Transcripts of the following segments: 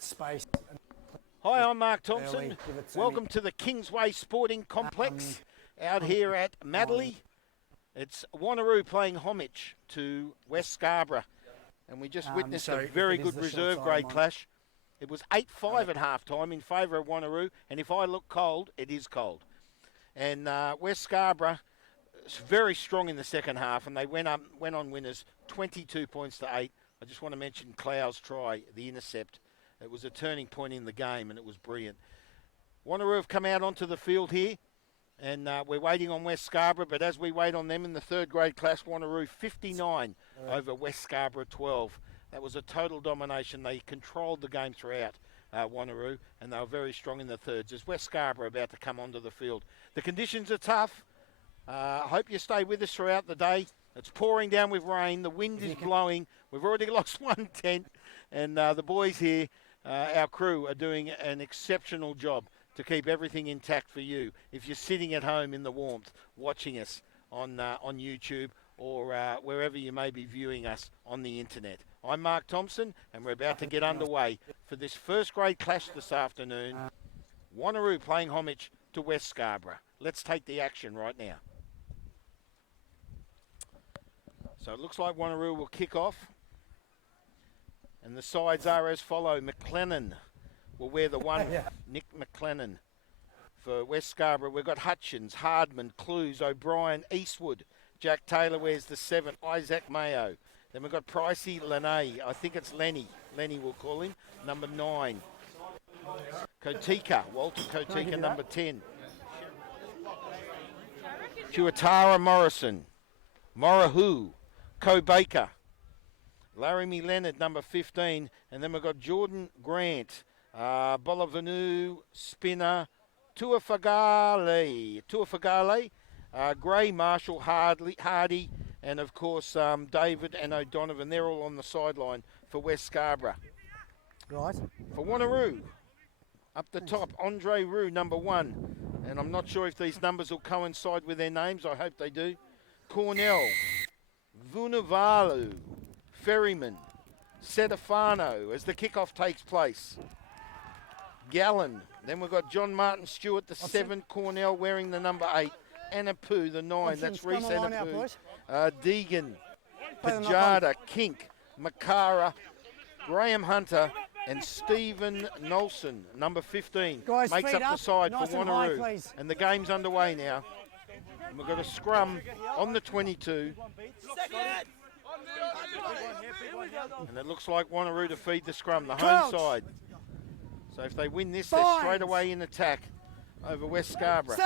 Space. Hi, I'm Mark Thompson. Welcome to the Kingsway Sporting Complex out here at Madeley. It's Wanneroo playing homage to West Scarborough, and we just witnessed a very good reserve grade clash. It was 8-5 at half-time in favour of Wanneroo, and if I look cold, it is cold. And West Scarborough is very strong in the second half, and they went on winners 22 points to 8. I just want to mention Clow's try, the intercept. It was a turning point in the game, and it was brilliant. Wanneroo have come out onto the field here, and we're waiting on West Scarborough, but as we wait on them in the third grade class, Wanneroo 59 over West Scarborough 12. That was a total domination. They controlled the game throughout, Wanneroo, and they were very strong in the thirds. As West Scarborough are about to come onto the field. The conditions are tough. I hope you stay with us throughout the day. It's pouring down with rain. The wind is blowing. We've already lost one tent, and the boys here, our crew, are doing an exceptional job to keep everything intact for you. If you're sitting at home in the warmth, watching us on YouTube or wherever you may be viewing us on the internet. I'm Mark Thompson, and we're about to get underway for this first grade clash this afternoon. Wanneroo playing homage to West Scarborough. Let's take the action right now. So it looks like Wanneroo will kick off. And the sides are as follow. McLennan will wear the one, Nick McLennan. For West Scarborough, we've got Hutchins, Hardman, Clues, O'Brien, Eastwood. Jack Taylor wears the 7, Isaac Mayo. Then we've got Pricey Lene. I think it's Lenny. Lenny will call him. Number 9. Kotika, Walter Kotika, number 10. Tuatara Morrison. Morahoo. Co Baker. Laramie Leonard, number 15. And then we've got Jordan Grant, Bolavanu, Spinner, Tuafagale, Gray, Marshall, Hardy, and of course David and O'Donovan. They're all on the sideline for West Scarborough. Right. For Wanneroo, up the top, Andre Roux, number 1. And I'm not sure if these numbers will coincide with their names. I hope they do. Cornell, Vunavalu, Ferryman, Setafano as the kickoff takes place. Gallen. Then we've got John Martin Stewart, the 7, Cornell wearing the number 8. Anapu, the 9. That's Reese Anapu. Deegan, Pajada, Kink, Makara, Graham Hunter, and Stephen Nolson, number 15. Guys, makes up the side nice for Wanneroo. Wanneroo. And the game's underway now. And we've got a scrum on the 22. And it looks like Wanneroo to feed the scrum, the home side. So if they win this, they're straight away in attack over West Scarborough.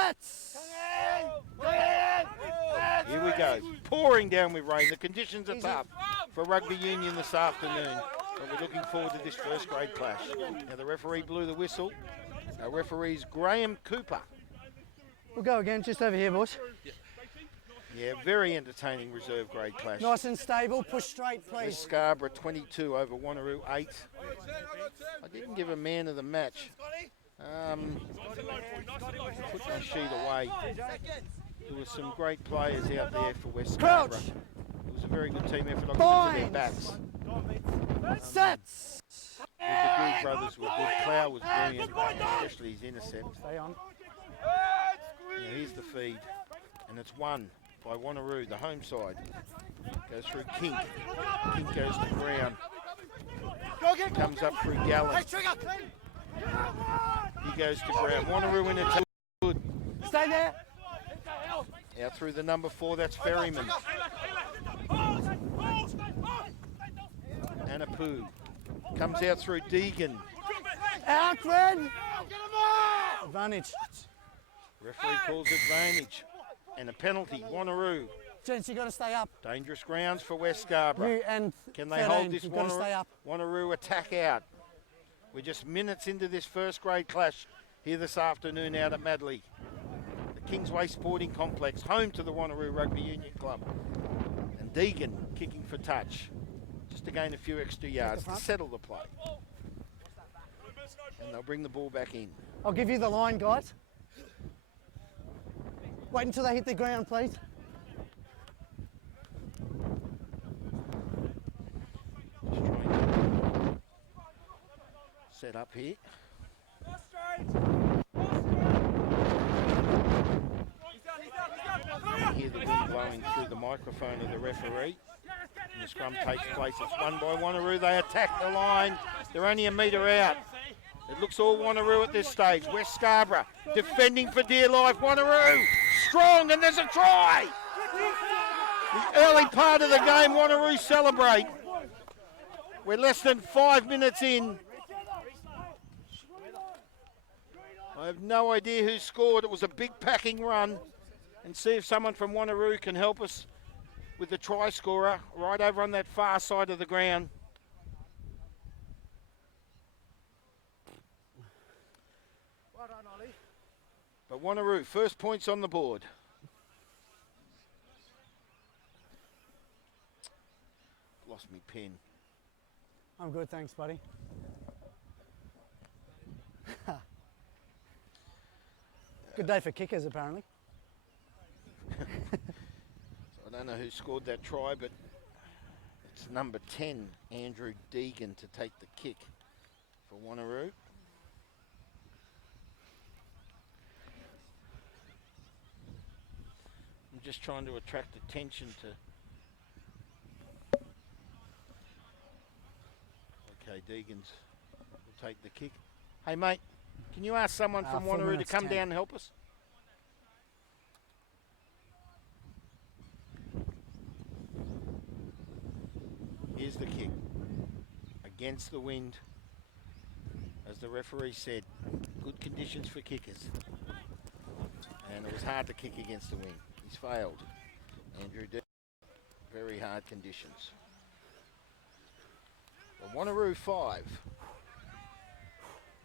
Here we go. Pouring down with rain. The conditions are tough for rugby union this afternoon. But we're looking forward to this first grade clash. Now the referee blew the whistle. Our referee's Graham Cooper. We'll go again, just over here, boys. Yeah, very entertaining reserve grade clash. Nice and stable. Push straight, please. West Scarborough 22 over Wanneroo 8. I didn't give a man of the match. Put my sheet away. There were some great players out there for West Scarborough. It was a very good team effort. I'll give it to their backs. Sets. The Good brothers were good. Clow was brilliant, especially his intercept. Stay on. Yeah, here's the feed. And it's won by Wanneroo, the home side. Goes through Kink. Kink goes to Brown. Comes up through Gallen. He goes to Brown. Wanneroo in attack. Good. Stay there. Out through the number 4, that's Ferryman. Anapu. Comes out through Deegan. Out, Red. Advantage. Referee calls advantage. And a penalty, Wanneroo. Gents, you got to stay up. Dangerous grounds for West Scarborough. You and Can they 13, hold this you've got to stay up. Wanneroo attack out? We're just minutes into this first grade clash here this afternoon out at Madeley. Kingsway Sporting Complex, home to the Wanneroo Rugby Union Club. And Deegan kicking for touch, just to gain a few extra yards to settle the play. And they'll bring the ball back in. I'll give you the line, guys. Wait until they hit the ground, please. Just trying to set up here. You hear the wind blowing through the microphone of the referee. And the scrum takes place. It's won by Wanneroo. They attack the line. They're only a metre out. It looks all Wanneroo at this stage. West Scarborough defending for dear life. Wanneroo strong, and there's a try. The early part of the game, Wanneroo celebrate. We're less than 5 minutes in. I have no idea who scored. It was a big packing run. And see if someone from Wanneroo can help us with the try scorer right over on that far side of the ground. Well done, Ollie. But Wanneroo, first points on the board. Lost me pen. I'm good, thanks, buddy. Good day for kickers, apparently. I don't know who scored that try, but it's number 10, Andrew Deegan, to take the kick for Wanneroo. I'm just trying to attract attention to... Okay, Deegan's will take the kick. Hey, mate, can you ask someone from 4 Wanneroo to minutes, come 10. down and help us? Here's the kick. Against the wind. As the referee said, good conditions for kickers. And it was hard to kick against the wind. He's failed. Andrew did. Very hard conditions. The Wanneroo 5.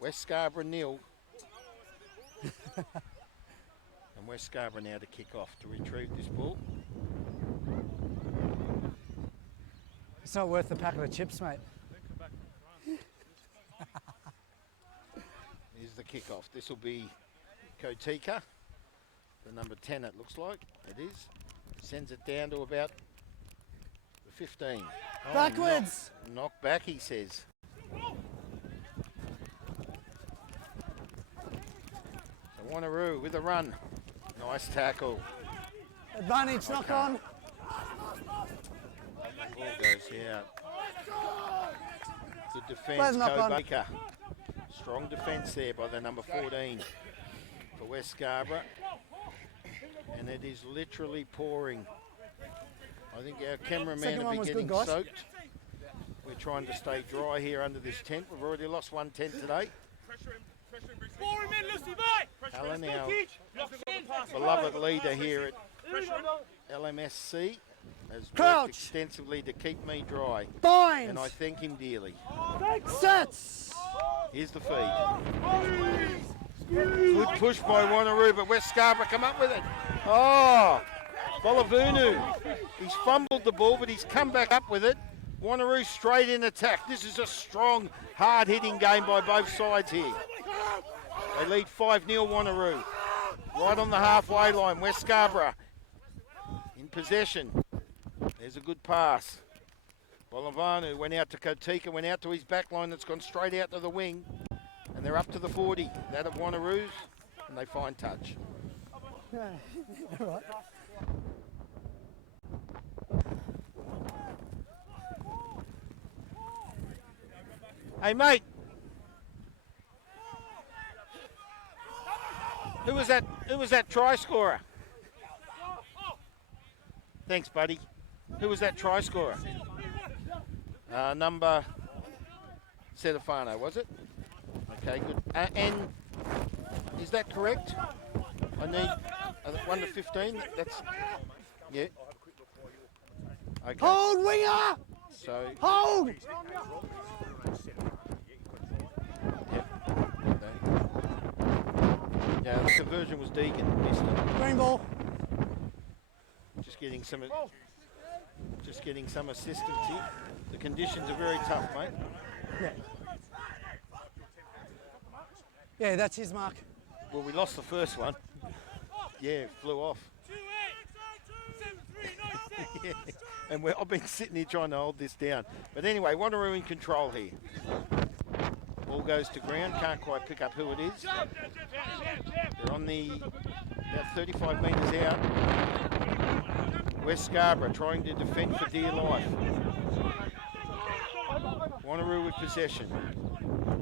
West Scarborough 0. And West Scarborough now to kick off to retrieve this ball. It's not worth the packet of chips, mate. Here's the kickoff. This will be Kotika, the number 10 it looks like. It is. Sends it down to about the 15. Oh, Backwards! Knock back, he says. So Wanneroo with a run. Nice tackle. Advantage, knock on. Ball goes out. Good defence, Where's knock on? Kotika. Strong defence there by the number 14 for West Scarborough. And it is literally pouring. I think our cameraman Second will one be was getting good, guys. soaked. We're trying to stay dry here under this tent. We've already lost one tent today. Alan, our beloved leader here at LMSC, has Crouch. worked extensively to keep me dry. Binds! And I thank him dearly. Sets! Here's the feed. Good push by Wanneroo, but West Scarborough come up with it. Oh, Bolavunu. He's fumbled the ball, but he's come back up with it. Wanneroo straight in attack. This is a strong, hard-hitting game by both sides here. They lead 5-0 Wanneroo. Right on the halfway line, West Scarborough in possession. There's a good pass. Bolavanu went out to Kotika, went out to his back line that's gone straight out to the wing. And they're up to the 40, that of Wanneroo's, and they find touch. All right. Hey, mate. Who was that try scorer? Thanks, buddy. Who was that try scorer? Number Setafano, was it? Okay, good. And is that correct? I need 1 to 15. That's yeah. Okay. Hold, winger! So Hold! Yeah, the conversion was Deegan. Missed it. Green ball. Just getting some assistance here. The conditions are very tough, mate. Yeah. Yeah, that's his mark. Well, we lost the first one. Yeah, flew off. Yeah. And I've been sitting here trying to hold this down. But anyway, Wanneroo in control here. Ball goes to ground. Can't quite pick up who it is. They're on the about 35 metres out. West Scarborough trying to defend for dear life. Wanneroo with possession.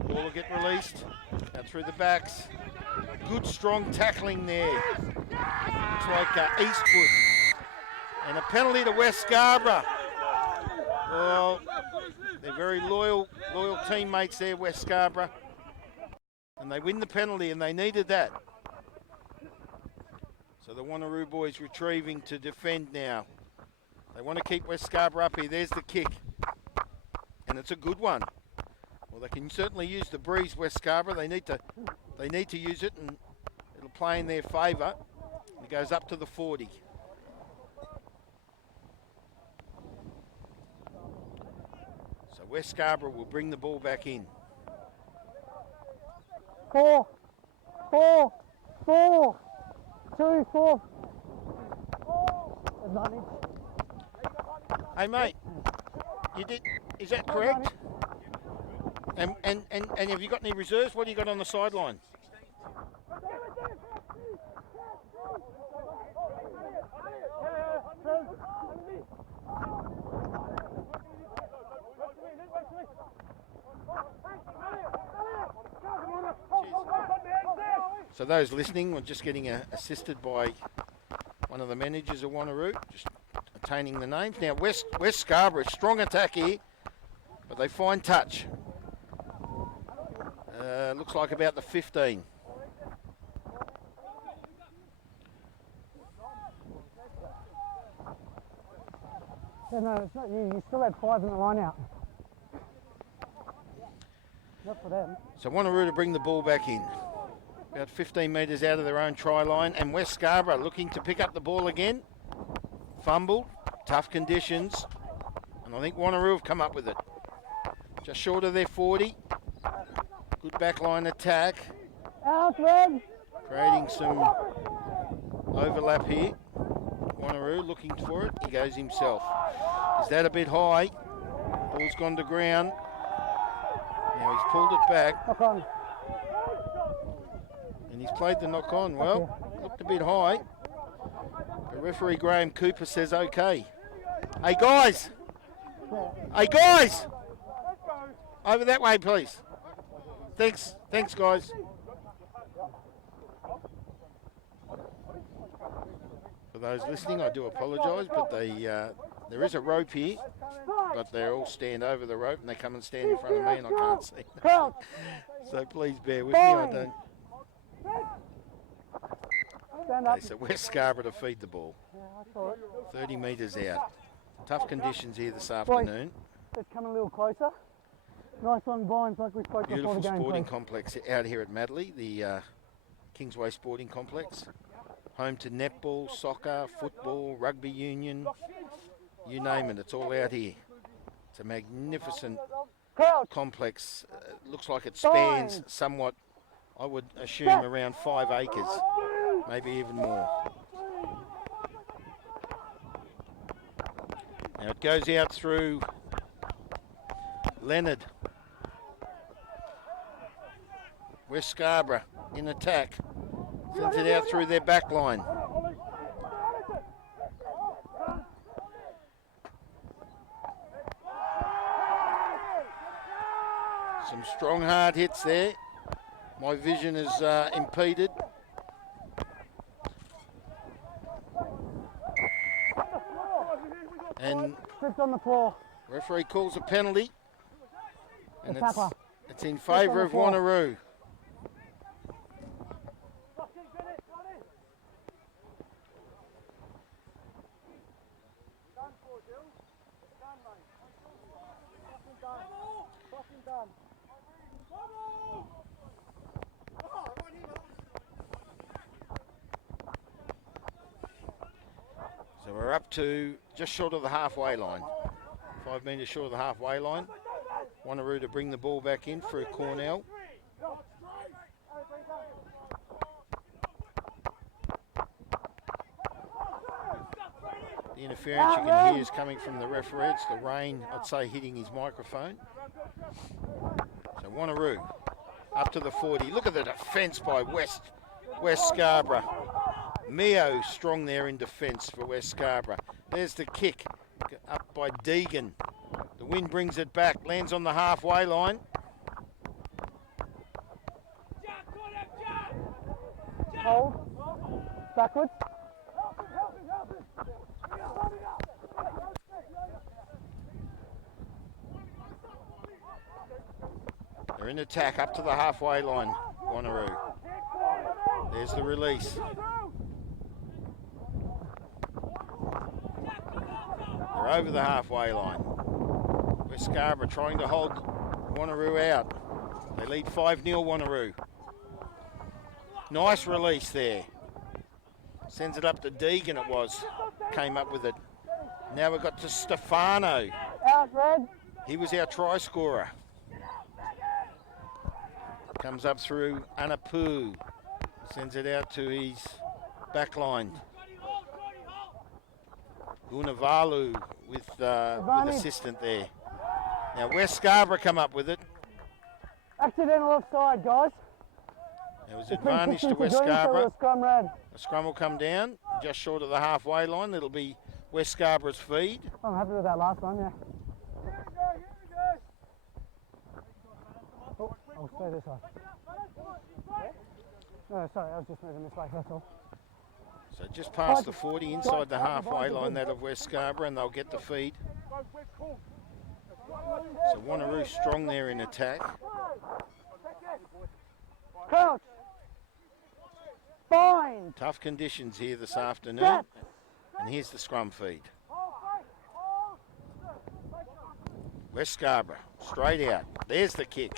Ball will get released. Out through the backs. Good strong tackling there. Looks like Eastwood. And a penalty to West Scarborough. Well, they're very loyal teammates there, West Scarborough. And they win the penalty, and they needed that. So the Wanneroo boys retrieving to defend now. They want to keep West Scarborough up here. There's the kick. And it's a good one. Well, they can certainly use the breeze, West Scarborough. They need to use it, and it'll play in their favour. It goes up to the 40. So West Scarborough will bring the ball back in. 4, 4, 4, 2, 4. Advantage. Hey mate, you did? Is that correct? And have you got any reserves? What do you got on the sideline? So those listening, we're just getting assisted by one of the managers of Wanneroo, just attaining the names. Now West Scarborough, strong attack here, but they find touch. Looks like about the 15. No, it's not you. You still had 5 in the line out. Not for them. So Wanneroo to bring the ball back in. About 15 metres out of their own try line. And West Scarborough looking to pick up the ball again. Fumbled. Tough conditions. And I think Wanneroo have come up with it. Just short of their 40. Good backline attack. Out, Red. Creating some overlap here. Wanneroo looking for it. He goes himself. Is that a bit high? Ball's gone to ground. Now he's pulled it back. Knock on. And he's played the knock on. Well, looked a bit high. But referee Graham Cooper says okay. Hey guys! Hey guys! Over that way, please. Thanks guys. For those listening, I do apologise, but there is a rope here, but they all stand over the rope and they come and stand in front of me and I can't see them. So please bear with me, I don't. Okay, so West Scarborough to feed the ball. 30 metres out. Tough conditions here this afternoon. Let's come a little closer. Nice long vines like we spoke before the game. Beautiful sporting complex out here at Madley, the Kingsway Sporting Complex. Home to netball, soccer, football, rugby union, you name it, it's all out here. It's a magnificent complex. Looks like it spans somewhat, I would assume, around 5 acres, maybe even more. Now it goes out through Leonard. West Scarborough in attack. Sends it out through their back line. Some strong hard hits there. My vision is impeded. And on the floor. Referee calls a penalty. And it's in favour of Wanneroo. We're up to just short of the halfway line. 5 metres short of the halfway line. Wanneroo to bring the ball back in through Cornell. The interference you can hear is coming from the referee. It's the rain, I'd say, hitting his microphone. So Wanneroo up to the 40. Look at the defence by West Scarborough. Mio strong there in defence for West Scarborough. There's the kick up by Deegan. The wind brings it back, lands on the halfway line. Hold. Backwards. They're in attack up to the halfway line, Wanneroo. There's the release. They're over the halfway line. West Scarborough trying to hold Wanneroo out. They lead 5-0 Wanneroo. Nice release there. Sends it up to Deegan, it was. Came up with it. Now we've got to Stefano. Out, Red. He was our try scorer. Comes up through Anapu. Sends it out to his back line. Gunavalu with assistant there. Now West Scarborough come up with it. Accidental offside, guys. There was advantage to West Scarborough. Scrum, Red. A scrum will come down just short of the halfway line. It'll be West Scarborough's feed. I'm happy with that last one, yeah. Oh, I'll stay this way. No, sorry, I was just moving this way, that's all. So just past the 40, inside the halfway line, that of West Scarborough, and they'll get the feed. So Wanneroo strong there in attack. Crouch. Fine. Tough conditions here this afternoon. And here's the scrum feed. West Scarborough, straight out. There's the kick.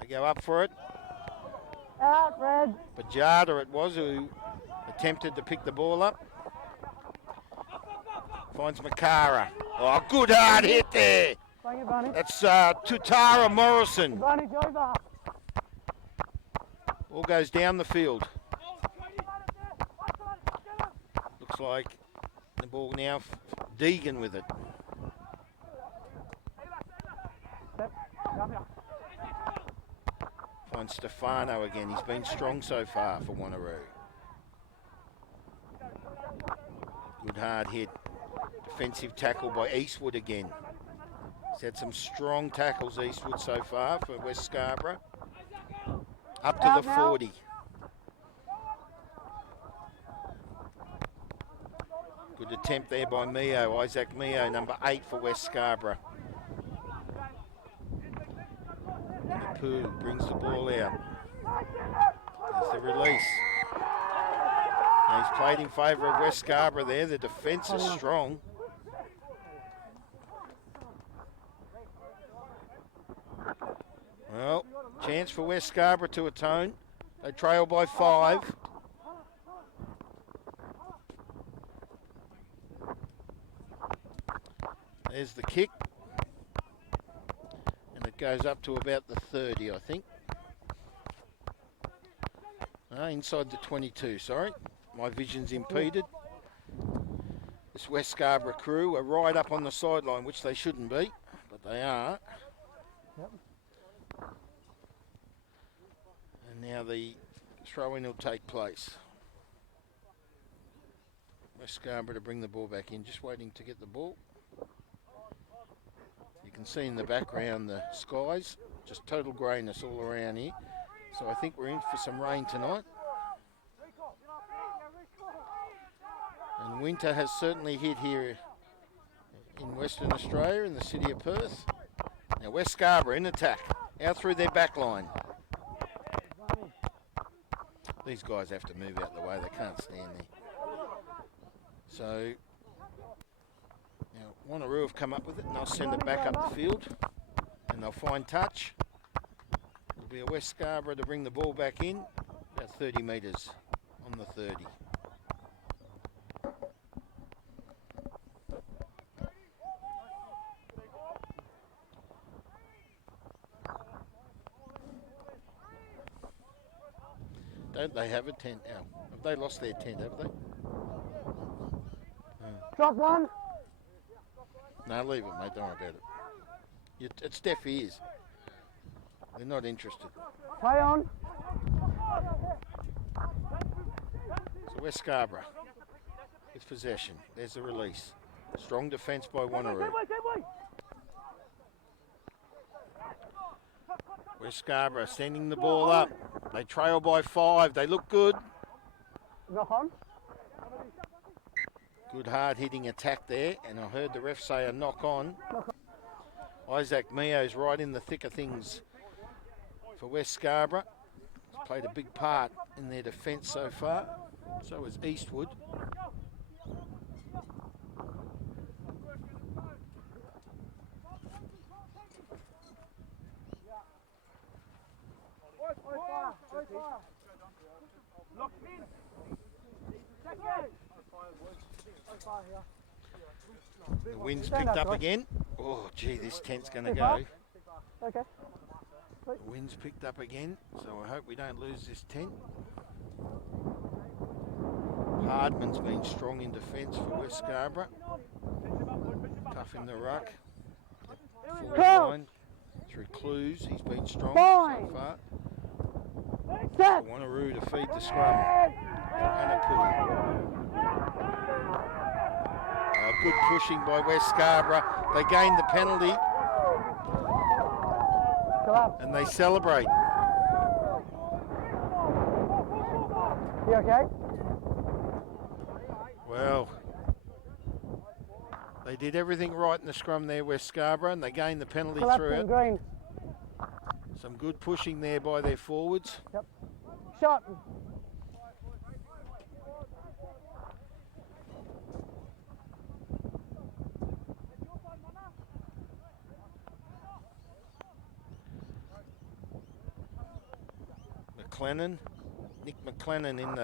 They go up for it. Out, Red. Bajada it was who attempted to pick the ball up. Finds Makara. Oh, good hard hit there. That's Tutara Morrison. Advantage over. Ball goes down the field. Looks like the ball now, Deegan with it. Finds Stefano again. He's been strong so far for Wanneroo. Good hard hit. Defensive tackle by Eastwood again. He's had some strong tackles, Eastwood, so far for West Scarborough. Up to the 40. Good attempt there by Mio, Isaac Mio, number 8 for West Scarborough. Pooh brings the ball out. There's the release. Now he's played in favour of West Scarborough there. The defence is strong. Well, chance for West Scarborough to atone. They trail by 5. There's the kick. And it goes up to about the 30, I think. Inside the 22, sorry. My vision's impeded. This West Scarborough crew are right up on the sideline, which they shouldn't be, but they are. Yep. And now the throw-in will take place. West Scarborough to bring the ball back in, just waiting to get the ball. You can see in the background the skies, just total greyness all around here. So I think we're in for some rain tonight. And winter has certainly hit here in Western Australia, in the city of Perth. Now West Scarborough in attack, out through their back line. These guys have to move out the way, they can't stand there. So, now Wanneroo have come up with it and they'll send it back up the field and they'll find touch. It'll be a West Scarborough to bring the ball back in, about 30 metres on the 30. Don't they have a tent now? Have they lost their tent, have they? Drop one. No, leave it, mate. Don't worry about it. It's deaf ears. They're not interested. Play on. So West Scarborough with possession. There's the release. Strong defence by Wanneroo. West Scarborough sending the ball up. They trail by 5. They look good. Knock on. Good hard-hitting attack there, and I heard the ref say a knock on. Isaac Meo's right in the thick of things for West Scarborough. He's played a big part in their defence so far. So has Eastwood. The wind's picked up again. Oh, gee, this tent's going to go. Okay. The wind's picked up again, so I hope we don't lose this tent. Hardman's been strong in defence for West Scarborough. Tough in the ruck. Forward line through clues. He's been strong so far. Wanneroo to feed the scrum. Good pushing by West Scarborough. They gained the penalty. And they celebrate. You okay? Well, they did everything right in the scrum there, West Scarborough, and they gained the penalty through it. Green. Some good pushing there by their forwards. Yep. Shot. Nick McLennan in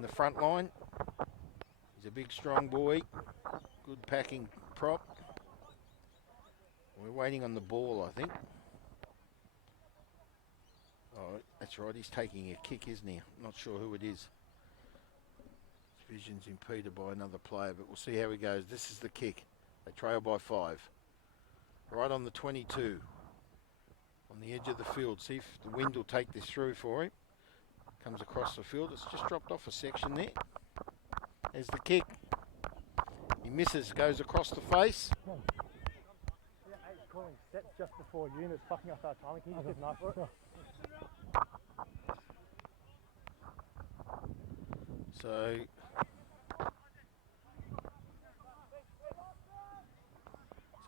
the front line. He's a big, strong boy. Good packing prop. We're waiting on the ball, I think. Oh, that's right. He's taking a kick, isn't he? I'm not sure who it is. His vision's impeded by another player, but we'll see how he goes. This is the kick. They trail by 5. Right on the 22. On the edge of the field. See if the wind will take this through for him. Comes across the field. It's just dropped off a section there. There's the kick. He misses, goes across the face. Calling sets just before units fucking up our timing. Can you just knife for it? So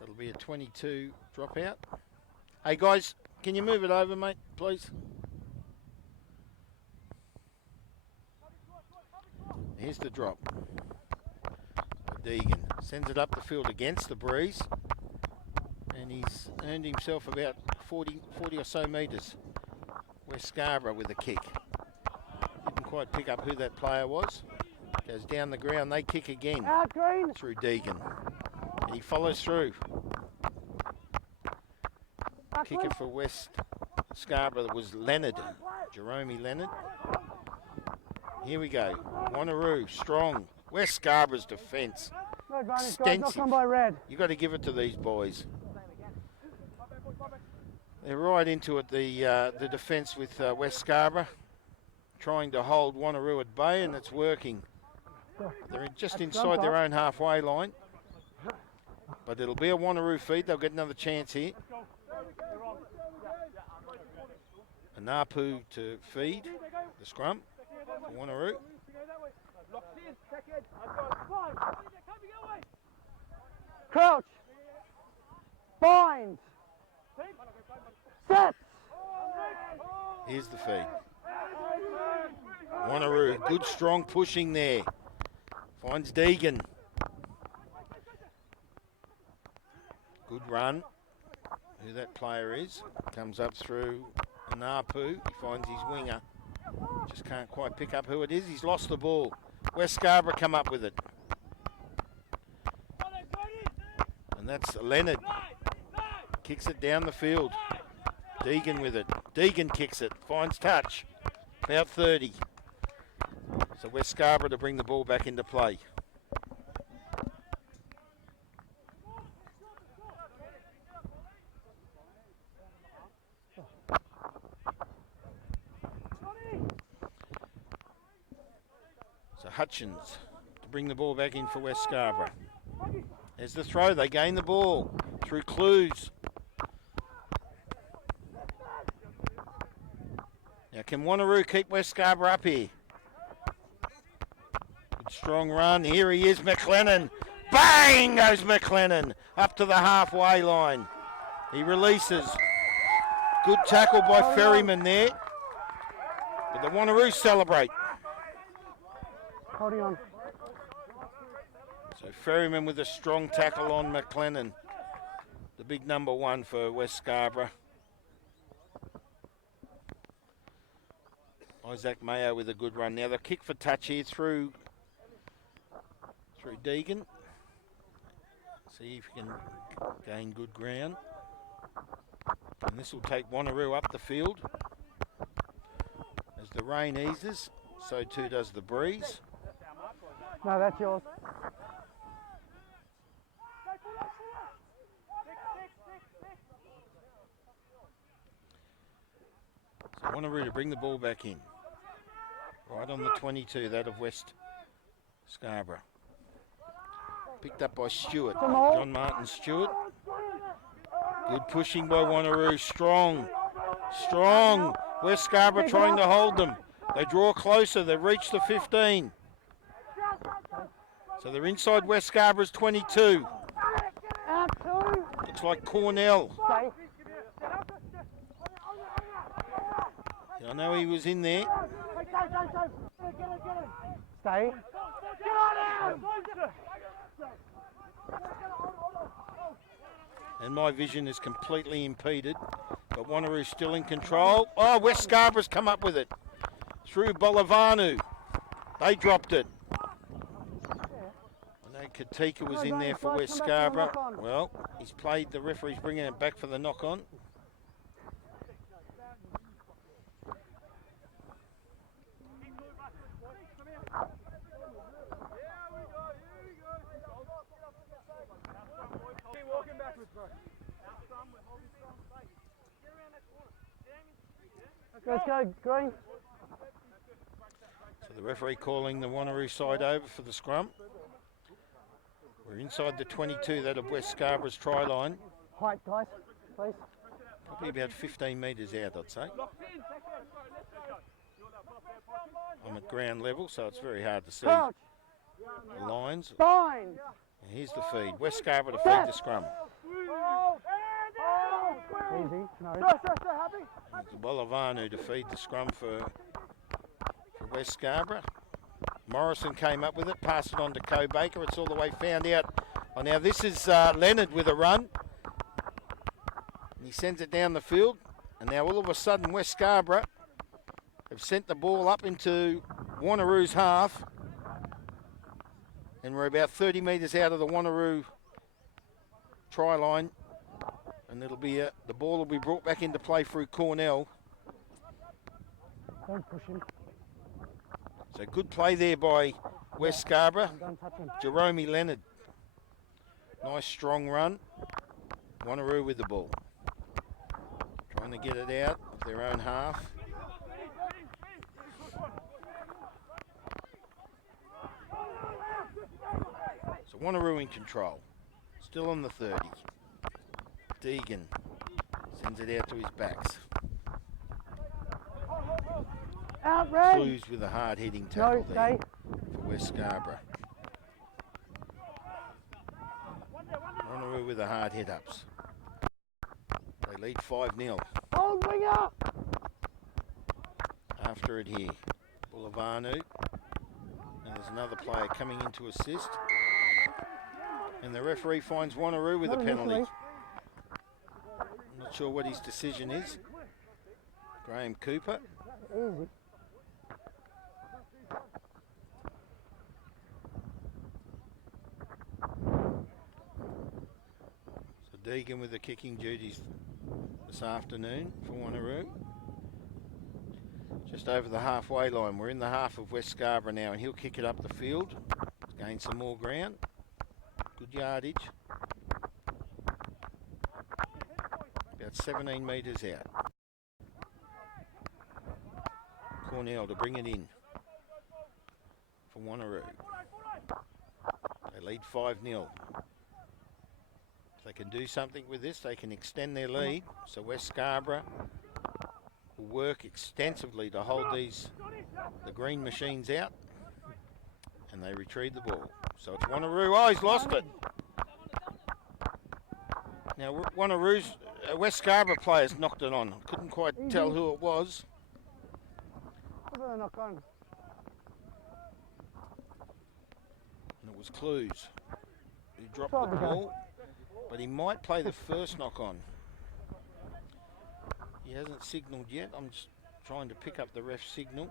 it'll be a 22 dropout. Hey guys, can you move it over, mate, please? Here's the drop. Deegan sends it up the field against the breeze, and he's earned himself about 40 or so metres. West Scarborough with a kick. Didn't quite pick up who that player was. Goes down the ground, they kick again. Out green. Through Deegan. And he follows through. Kicker for West Scarborough was Leonard, Jerome Leonard. Here we go. Wanneroo, strong. West Scarborough's defence. No advantage, extensive. guys. Not come by red. You've got to give it to these boys. They're right into it, the defence with West Scarborough. Trying to hold Wanneroo at bay, and it's working. They're just inside their own halfway line. But it'll be a Wanneroo feed. They'll get another chance here. Anapu to feed the scrum for Wanneroo. Crouch. Bind. Set. Here's the feed. Wanneroo, good strong pushing there. Finds Deegan. Good run. Who that player is. Comes up through Anapu. He finds his winger. Just can't quite pick up who it is. He's lost the ball. West Scarborough come up with it. And that's Leonard. Kicks it down the field. Deegan with it. Deegan kicks it. Finds touch. about 30. So West Scarborough to bring the ball back into play. So Hutchins to bring the ball back in for West Scarborough. There's the throw. They gain the ball through Clues. Now can Wanneroo keep West Scarborough up here? Good strong run. Here he is, McLennan. Bang goes McLennan up to the halfway line. He releases. Good tackle by Ferryman there. But the Wanneroo celebrate. Holding on. So Ferryman with a strong tackle on McLennan. The big number 1 for West Scarborough. Isaac Mayo with a good run. Now the kick for touch here through Deegan. See if he can gain good ground. And this will take Wanneroo up the field. As the rain eases, so too does the breeze. No, that's yours. So Wanneroo to bring the ball back in. Right on the 22, that of West Scarborough. Picked up by Stewart, John Martin Stewart. Good pushing by Wanneroo, strong. West Scarborough trying to hold them. They draw closer, they've reached the 15. So they're inside West Scarborough's 22. Looks like Cornell. I know he was in there. Stay. And my vision is completely impeded. But Wanneroo's still in control. Oh, West Scarborough's come up with it. Through Bolavanu. They dropped it. I know Katika was in there for West Scarborough. Well, he's played, the referee's bringing it back for the knock-on. Let's go, Green. So the referee calling the Wanneroo side over for the scrum. We're inside the 22, that of West Scarborough's try line. Height, guys, please. Probably about 15 metres out, I'd say. I'm at ground level, so it's very hard to see the lines. Fine. And here's the feed. West Scarborough to feed the scrum. Easy, no. Bolavanu to feed the scrum for West Scarborough. Morrison came up with it, passed it on to Co Baker. It's all the way found out. Oh, now this is Leonard with a run. And he sends it down the field. And now all of a sudden West Scarborough have sent the ball up into Wanneroo's half. And we're about 30 metres out of the Wanneroo try line. And it'll be the ball will be brought back into play through Cornell. Don't push him. So good play there by West Scarborough. Don't touch him. Jerome Leonard. Nice strong run. Wanneroo with the ball. Trying to get it out of their own half. So Wanneroo in control. Still on the 30. Deegan sends it out to his backs. Out, Ray. Clues with a hard-hitting tackle there for West Scarborough. Wanneroo with the hard hit-ups. They lead 5-0. Oh, bring up! After it here, Bolavanu. And there's another player coming in to assist. And the referee finds Wanneroo with a penalty. I'm not sure what his decision is. Graham Cooper. Easy. So Deegan with the kicking duties this afternoon for Wanneroo. just over the halfway line. We're in the half of West Scarborough now, and he'll kick it up the field. Gain some more ground. Good yardage. About 17 metres out. Cornell to bring it in for Wanneroo. They lead 5-0. If they can do something with this, they can extend their lead. So West Scarborough will work extensively to hold the green machines out, and they retrieve the ball. So it's Wanneroo. Oh, he's lost it. Now Wanneroo's West Scarborough players knocked it on. Couldn't quite tell who it was. And it was Clues who dropped the ball, but he might play the first knock on. He hasn't signalled yet. I'm just trying to pick up the ref's signal.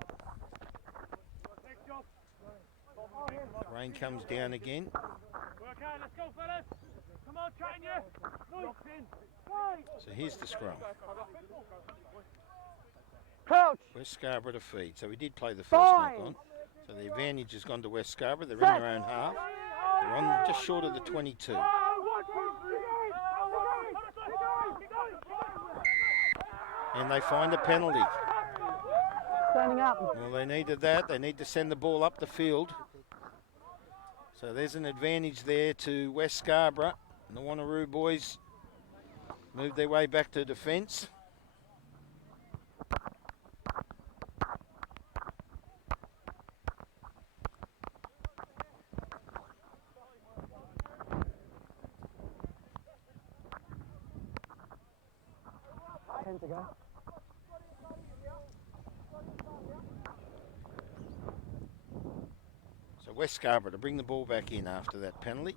Rain comes down again. Let's go, fellas. Come on, train you. So here's the scrum. Crouch. West Scarborough to feed. So we did play the first knock on. So the advantage has gone to West Scarborough. They're in their own half. They're on just short of the 22. And they find a penalty. Standing up. Well, they needed that. They need to send the ball up the field. So there's an advantage there to West Scarborough. And the Wanneroo boys move their way back to defence. To go. So West Scarborough to bring the ball back in after that penalty.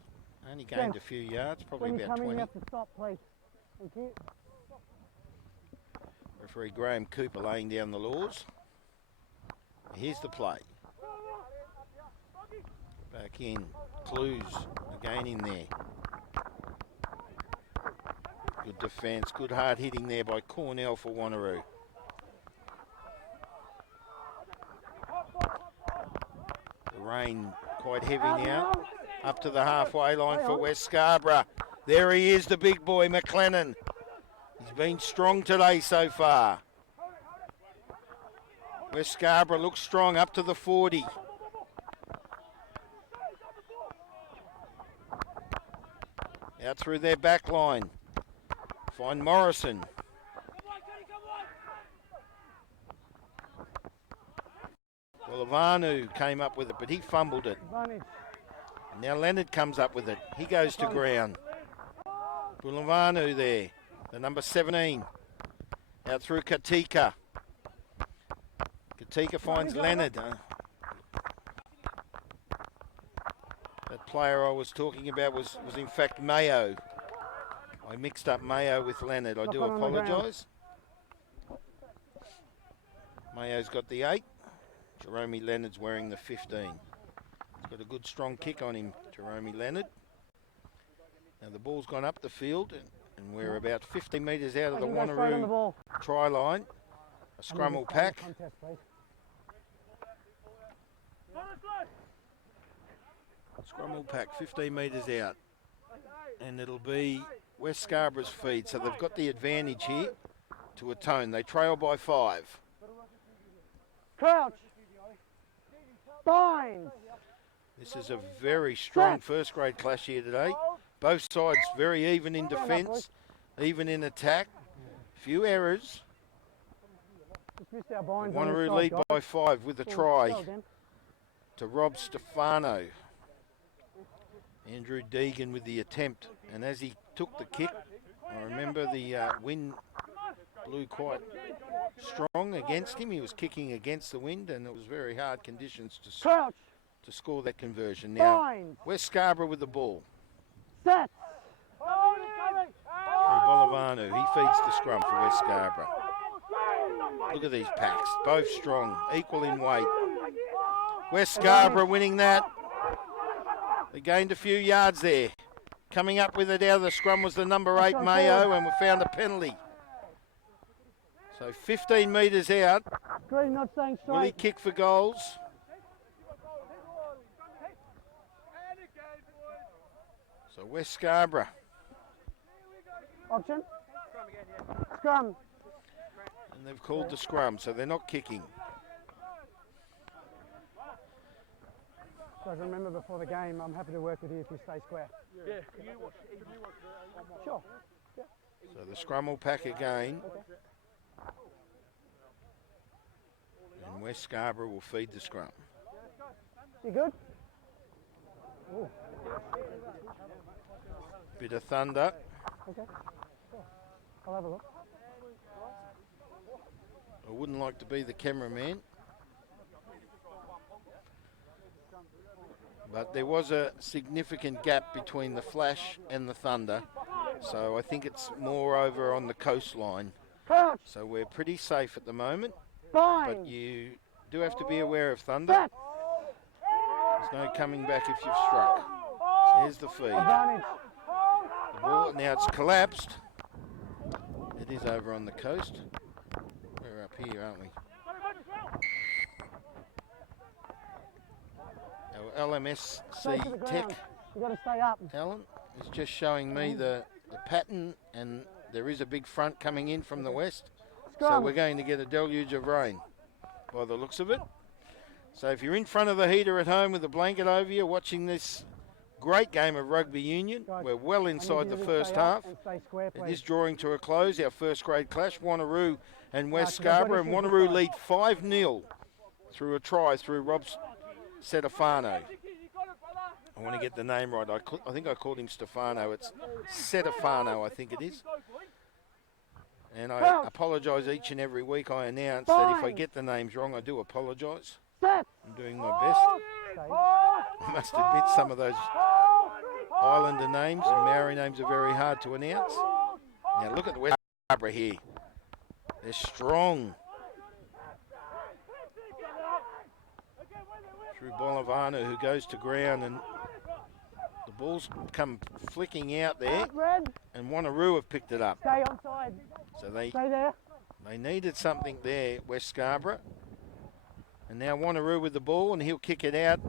Only gained a few yards, probably when about 20. You have to stop, please. Thank you. Referee Graham Cooper laying down the laws. Here's the play. Back in. Clues again in there. Good defence, good hard hitting there by Cornell for Wanneroo. The rain quite heavy now. Up to the halfway line for West Scarborough. There he is, the big boy, McLennan. He's been strong today so far. West Scarborough looks strong up to the 40. Out through their back line. Find Morrison. Well, Wanneroo came up with it, but he fumbled it. Now Leonard comes up with it. He goes to ground. Wanneroo there, the number 17. Out through Katika. Katika finds Leonard. That player I was talking about was in fact Mayo. I mixed up Mayo with Leonard. I do apologise. Mayo's got the 8. Jerome Leonard's wearing the 15. He's got a good strong kick on him, Jerome Leonard. Now the ball's gone up the field and we're about 50 metres out of the Wanneroo try line. A scrum will pack. Scrum will pack 15 metres out. And it'll be West Scarborough's feed, so they've got the advantage here to atone. They trail by 5. Crouch. Bind. This is a very strong first grade clash here today. Both sides very even in defence, even in attack. Few errors. Wanneroo lead by 5 with a try to Rob Stefano. Andrew Deegan with the attempt, and as he took the kick, I remember the wind blew quite strong against him. He was kicking against the wind, and it was very hard conditions to score that conversion. Now, West Scarborough with the ball. Set. Bolavanu, he feeds the scrum for West Scarborough. Look at these packs, both strong, equal in weight. West Scarborough winning that. They gained a few yards there. Coming up with it out of the scrum was the number 8 Mayo, and we found a penalty. So 15 metres out. Green not staying Will he straight. kick for goals? So West Scarborough. Option. Scrum. And they've called the scrum, so they're not kicking. Guys, remember before the game, I'm happy to work with you if you stay square. Yeah. Sure. So the scrum will pack again. And West Scarborough will feed the scrum. You good? Ooh. Bit of thunder. Okay. Sure. I'll have a look. I wouldn't like to be the cameraman. But there was a significant gap between the flash and the thunder. So I think it's more over on the coastline. Crouch. So we're pretty safe at the moment. Fine. But you do have to be aware of thunder. Set. There's no coming back if you've struck. There's the feed. Advantage. The ball, now it's collapsed. It is over on the coast. We're up here, aren't we? Our LMSC Stay to the tech, ground. You got to stay up. Alan, is just showing me the pattern, and there is a big front coming in from the west. So Scrum. we're going to get a deluge of rain by the looks of it. So if you're in front of the heater at home with a blanket over you watching this great game of rugby union, Guys, we're well I need inside you the to first stay up half. and stay square, It please. is drawing to a close, our first grade clash, Wanneroo and West because I've got Scarborough, and issues with Wanneroo that. lead 5-0 through a try through Rob Setafano. I want to get the name right. I think I called him Stefano. It's Setafano, I think it is. And I apologise each and every week I announce that if I get the names wrong, I do apologise. Set. I'm doing my best. Stay. I must admit some of those Islander names and Maori names are very hard to announce. Now look at the West Scarborough here. They're strong. Through Bolivano, who goes to ground, and the ball's come flicking out there, Red. and Wanneroo have picked it up. Stay on side. So Stay there. they needed something there, West Scarborough. And now Wanneroo with the ball, and he'll kick it out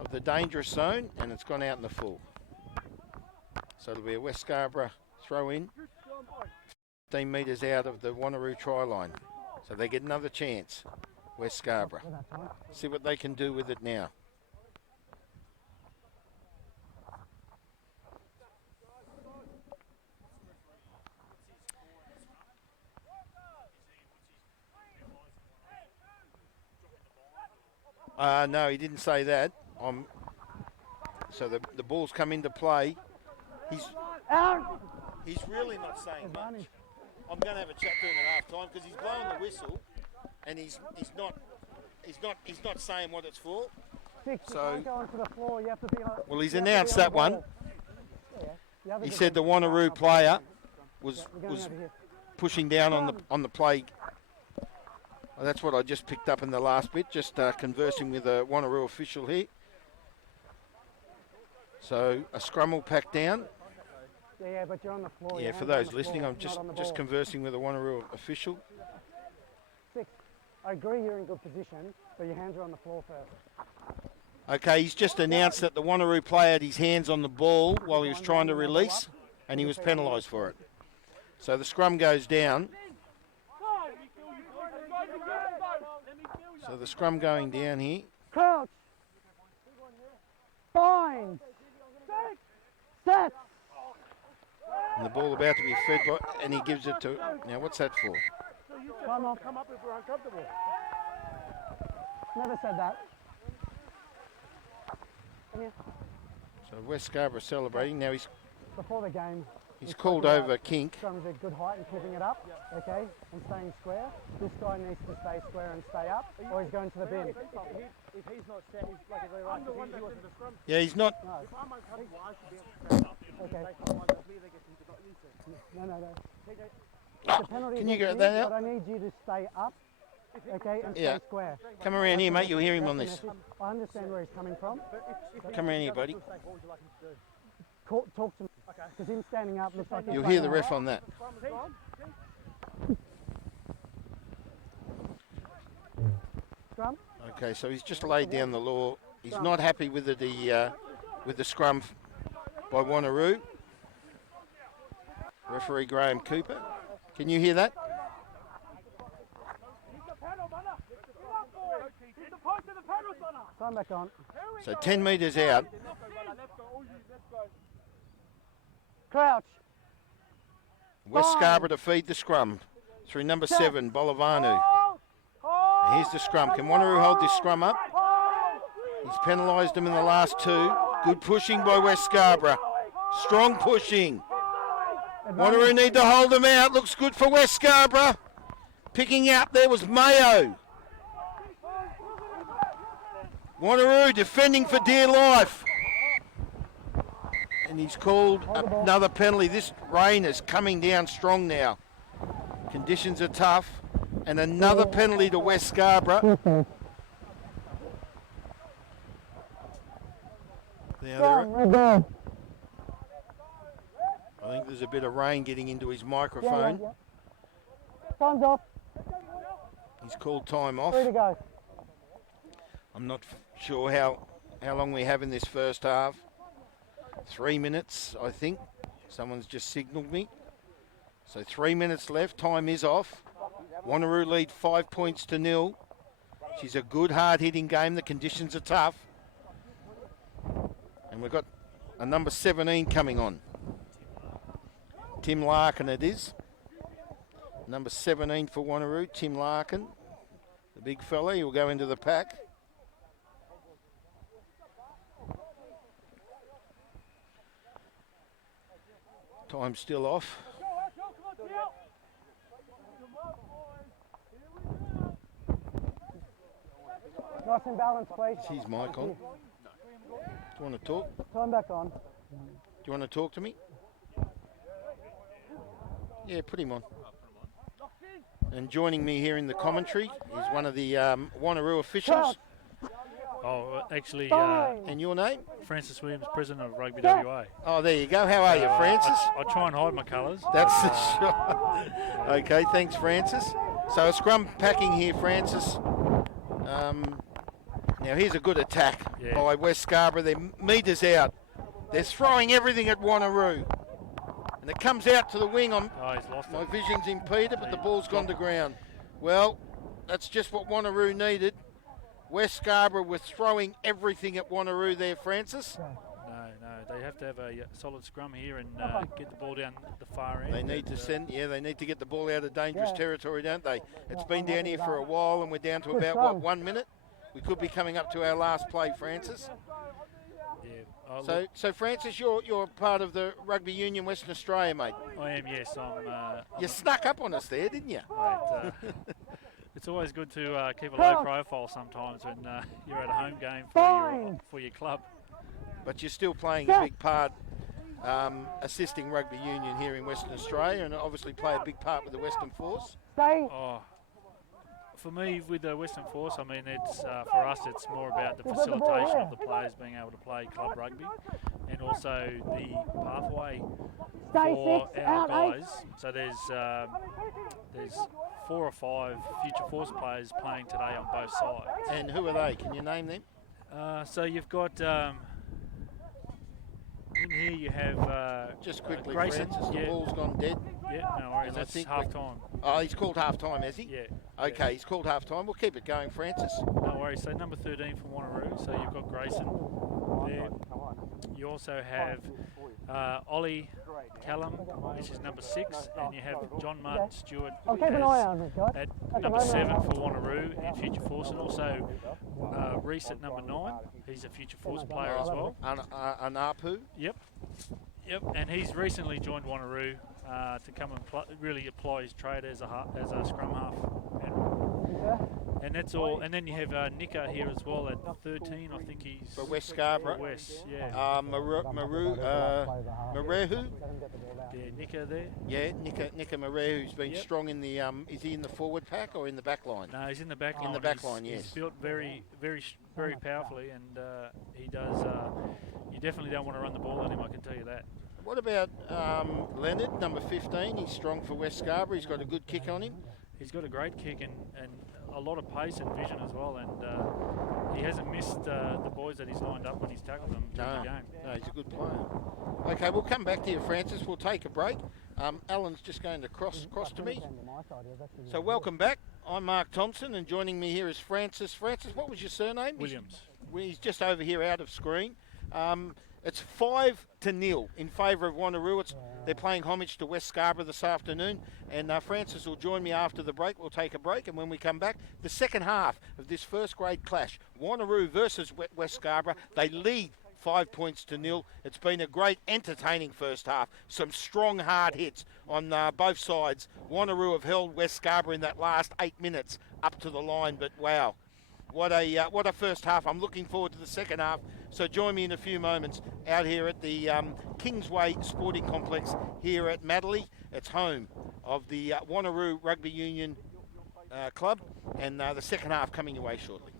of the dangerous zone, and it's gone out in the full. So it'll be a West Scarborough throw in, 15 metres out of the Wanneroo try line. So they get another chance, West Scarborough. With that time. See what they can do with it now. No, he didn't say that. So the ball's come into play. Out. He's really not saying much. Advantage. I'm going to have a chat to him at half time because he's blowing the whistle, and he's not saying what it's for. Six. You So- can't go onto the floor. You have to be on. Well, he's you have to be announced on the that one. ball. Yeah. The other He good said the one. Wanneroo player was We're going over here. pushing down on the play. Well, that's what I just picked up in the last bit, just conversing with a Wanneroo official here. So a scrum will pack down. Yeah, but you're on the floor. Yeah, Your for hands are on those the listening, floor, I'm not on the just ball. conversing with a Wanneroo official. Six. I agree you're in good position, but your hands are on the floor first. Okay, he's just announced that the Wanneroo player had his hands on the ball while he was trying to release, and he was penalised for it. So the scrum goes down. So the scrum going down here. Crouch. Bind. Set. And the ball about to be fed by, and he gives it to, now what's that for? Time off. Come up if we're uncomfortable. Never said that. Come here. So West Scarborough celebrating. Now he's Before the game, called over Kink. scrum's a good height and keeping it up, okay, and staying square. This guy needs to stay square and stay up, or he's going to the bin. If he's not set, he's like a very right. If he wasn't the scrum, Yeah, he's not, No, if I'm uncomfortable, I should be able to stand up. okay. Otherwise, I believe they get into the No. The penalty Can you against get me, that out? but I need you to stay up, okay, and Yeah. stay square. come around here, mate, you'll hear him on That's this. the message. I understand where he's coming from. Come around here, buddy. What would you like him to do? Talk to me, because him standing up looks like he's You'll hear the playing ref on that. scrum. Okay, so he's just laid down the law. He's not happy with the scrum by Wanneroo. Referee Graham Cooper. Can you hear that? Time back on. So 10 metres out. Crouch. West Scarborough to feed the scrum through number 7, Bolavanu. Here's the scrum. Can Wanneroo hold this scrum up? He's penalised them in the last 2. Good pushing by West Scarborough. Strong pushing. Wanneroo need to hold them out. Looks good for West Scarborough. Picking up there was Mayo. Wanneroo defending for dear life. And he's called another penalty. This rain is coming down strong now. Conditions are tough. And another penalty to West Scarborough. Now I think there's a bit of rain getting into his microphone. Time's off. He's called time off. 3 to go. I'm not sure how long we have in this first half. 3 minutes, I think. Someone's just signalled me. So 3 minutes left. Time is off. Wanneroo lead 5 points to 0. She's a good, hard-hitting game. The conditions are tough. And we've got a number 17 coming on. Tim Larkin it is. Number 17 for Wanneroo, Tim Larkin. The big fella, he'll go into the pack. Time's still off. Nice and balanced, please. Is his mic on? Do you want to talk? Time back on. Do you want to talk to me? Yeah, put him on. And joining me here in the commentary is one of the Wanneroo officials. Oh, actually, And your name? Francis Williams, President of Rugby WA. Oh, there you go. How are you, Francis? I try and hide my colours. That's the shot. Okay, thanks, Francis. So a scrum packing here, Francis. Now here's a good attack by West Scarborough. They're metres out. They're throwing everything at Wanneroo. And it comes out to the wing. Oh, he's lost My it. vision's impeded, but the ball's gone to ground. Well, that's just what Wanneroo needed. West Scarborough were throwing everything at Wanneroo there, Francis. No, they have to have a solid scrum here and get the ball down the far end. They need to they need to get the ball out of dangerous territory, don't they? It's been down here for a while, and we're down to about, 1 minute? We could be coming up to our last play, Francis. Yeah. So Francis, you're part of the Rugby Union Western Australia, mate. I am, yes. You snuck up on us there, didn't you? Mate, it's always good to keep a low profile sometimes when you're at a home game for your club. But you're still playing a big part, assisting Rugby Union here in Western Australia, and obviously play a big part with the Western Force. For me, with the Western Force, I mean, it's for us, it's more about the facilitation of the players being able to play club rugby, and also the pathway for our guys. So there's 4 or 5 future Force players playing today on both sides. And who are they? Can you name them? So you've got in here you have just quickly, Grayson. Francis, the ball's gone dead. Yeah, no worries. That's half time. Oh, he's called half time, has he? Yeah. Okay, he's called half time. We'll keep it going, Francis. No worries. So number 13 from Wanneroo. So you've got Grayson there. You also have Ollie Callum, this is number 6, and you have John Martin Stewart at number 7 for Wanneroo and Future Force, and also Reese at number 9. He's a Future Force player as well. Anapu. Yep, and he's recently joined Wanneroo to come and really apply his trade as a scrum half. And that's all. And then you have Nicker here as well at 13. I think he's for West Scarborough. West, yeah. Marehu. Yeah, Nicker there. Yeah, Nicker Marehu's been strong in the. Is he in the forward pack or in the back line? No, he's in the back line. In the back line, yes. He's built very powerfully, and he does. You definitely don't want to run the ball at him. I can tell you that. What about Leonard, number 15? He's strong for West Scarborough. He's got a good kick on him. He's got a great kick, and a lot of pace and vision as well, and he hasn't missed the boys that he's lined up when he's tackled them during the game. No, he's a good player. Okay, we'll come back to you, Francis. We'll take a break. Alan's just going to cross to me. So welcome back. I'm Mark Thompson, and joining me here is Francis. Francis, what was your surname? Williams. He's just over here out of screen. It's 5-0 in favour of Wanneroo. They're playing homage to West Scarborough this afternoon, and Francis will join me after the break. We'll take a break, and when we come back, the second half of this first grade clash, Wanneroo versus West Scarborough. They lead 5-0. It's been a great, entertaining first half. Some strong, hard hits on both sides. Wanneroo have held West Scarborough in that last 8 minutes up to the line, but wow. What a first half. I'm looking forward to the second half. So join me in a few moments out here at the Kingsway Sporting Complex here at Madeley. It's home of the Wanneroo Rugby Union Club, and the second half coming your way shortly.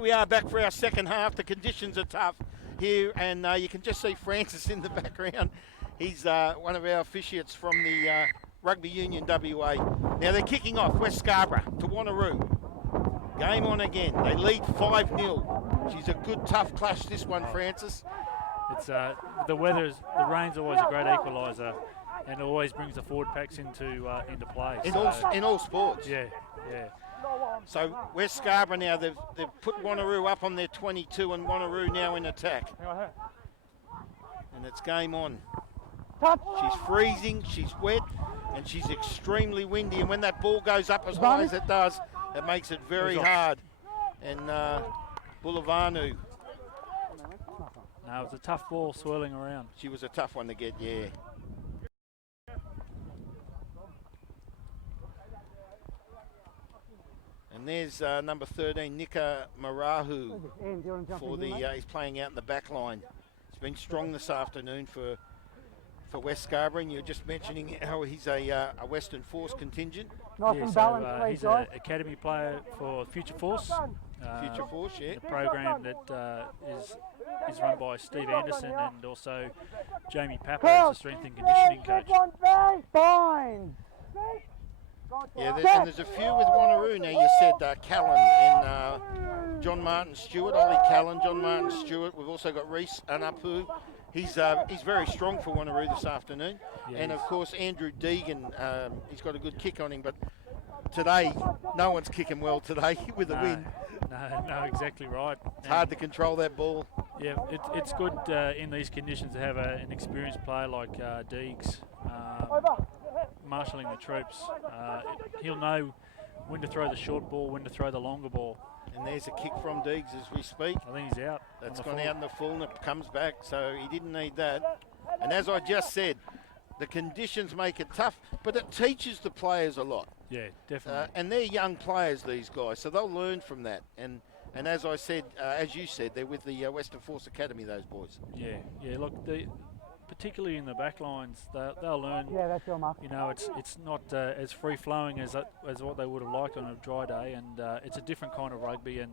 We are back for our second half. The conditions are tough here, and you can just see Francis in the background. He's one of our officiates from the Rugby Union WA. Now they're kicking off West Scarborough to Wanneroo. Game on again. They lead 5-0. She's a good, tough clash, this one, Francis. It's the rain's always a great equaliser, and it always brings the forward packs into play. In all sports. Yeah. So West Scarborough now, they've put Wanneroo up on their 22, and Wanneroo now in attack. And it's game on. She's freezing, she's wet, and she's extremely windy. And when that ball goes up as high as it does, it makes it very hard. And Boulavanu. No, it was a tough ball swirling around. She was a tough one to get, yeah. And there's number 13, Nika Marahu, he's playing out in the back line. He's been strong this afternoon for West Scarborough, and you're just mentioning how he's a Western Force contingent. He's an academy player for Future Force. Future Force, yeah. The program that is run by Steve Anderson, and also Jamie Papper as the strength and conditioning coach. Yeah, there's a few with Wanneroo now. You said Callan and John Martin Stewart, Ollie Callan, John Martin Stewart. We've also got Reese Anapu he's very strong for Wanneroo this afternoon. Yeah, And of course, Andrew Deegan, he's got a good kick on him, but today, no one's kicking well today with the wind. No, exactly right. It's hard to control that ball. Yeah, it's good in these conditions to have an experienced player like Deegs marshalling the troops. He'll know when to throw the short ball, when to throw the longer ball. And there's a kick from Deegs as we speak. I think he's out. That's gone out in the full and it comes back, so he didn't need that. And as I just said, the conditions make it tough, but it teaches the players a lot. Yeah, definitely. And they're young players, these guys, so they'll learn from that. And as I said, as you said, they're with the Western Force Academy, those boys. Yeah. Look, particularly in the back lines, they'll learn. Yeah, that's your mark. You know, it's not as free flowing as what they would have liked on a dry day, and it's a different kind of rugby, and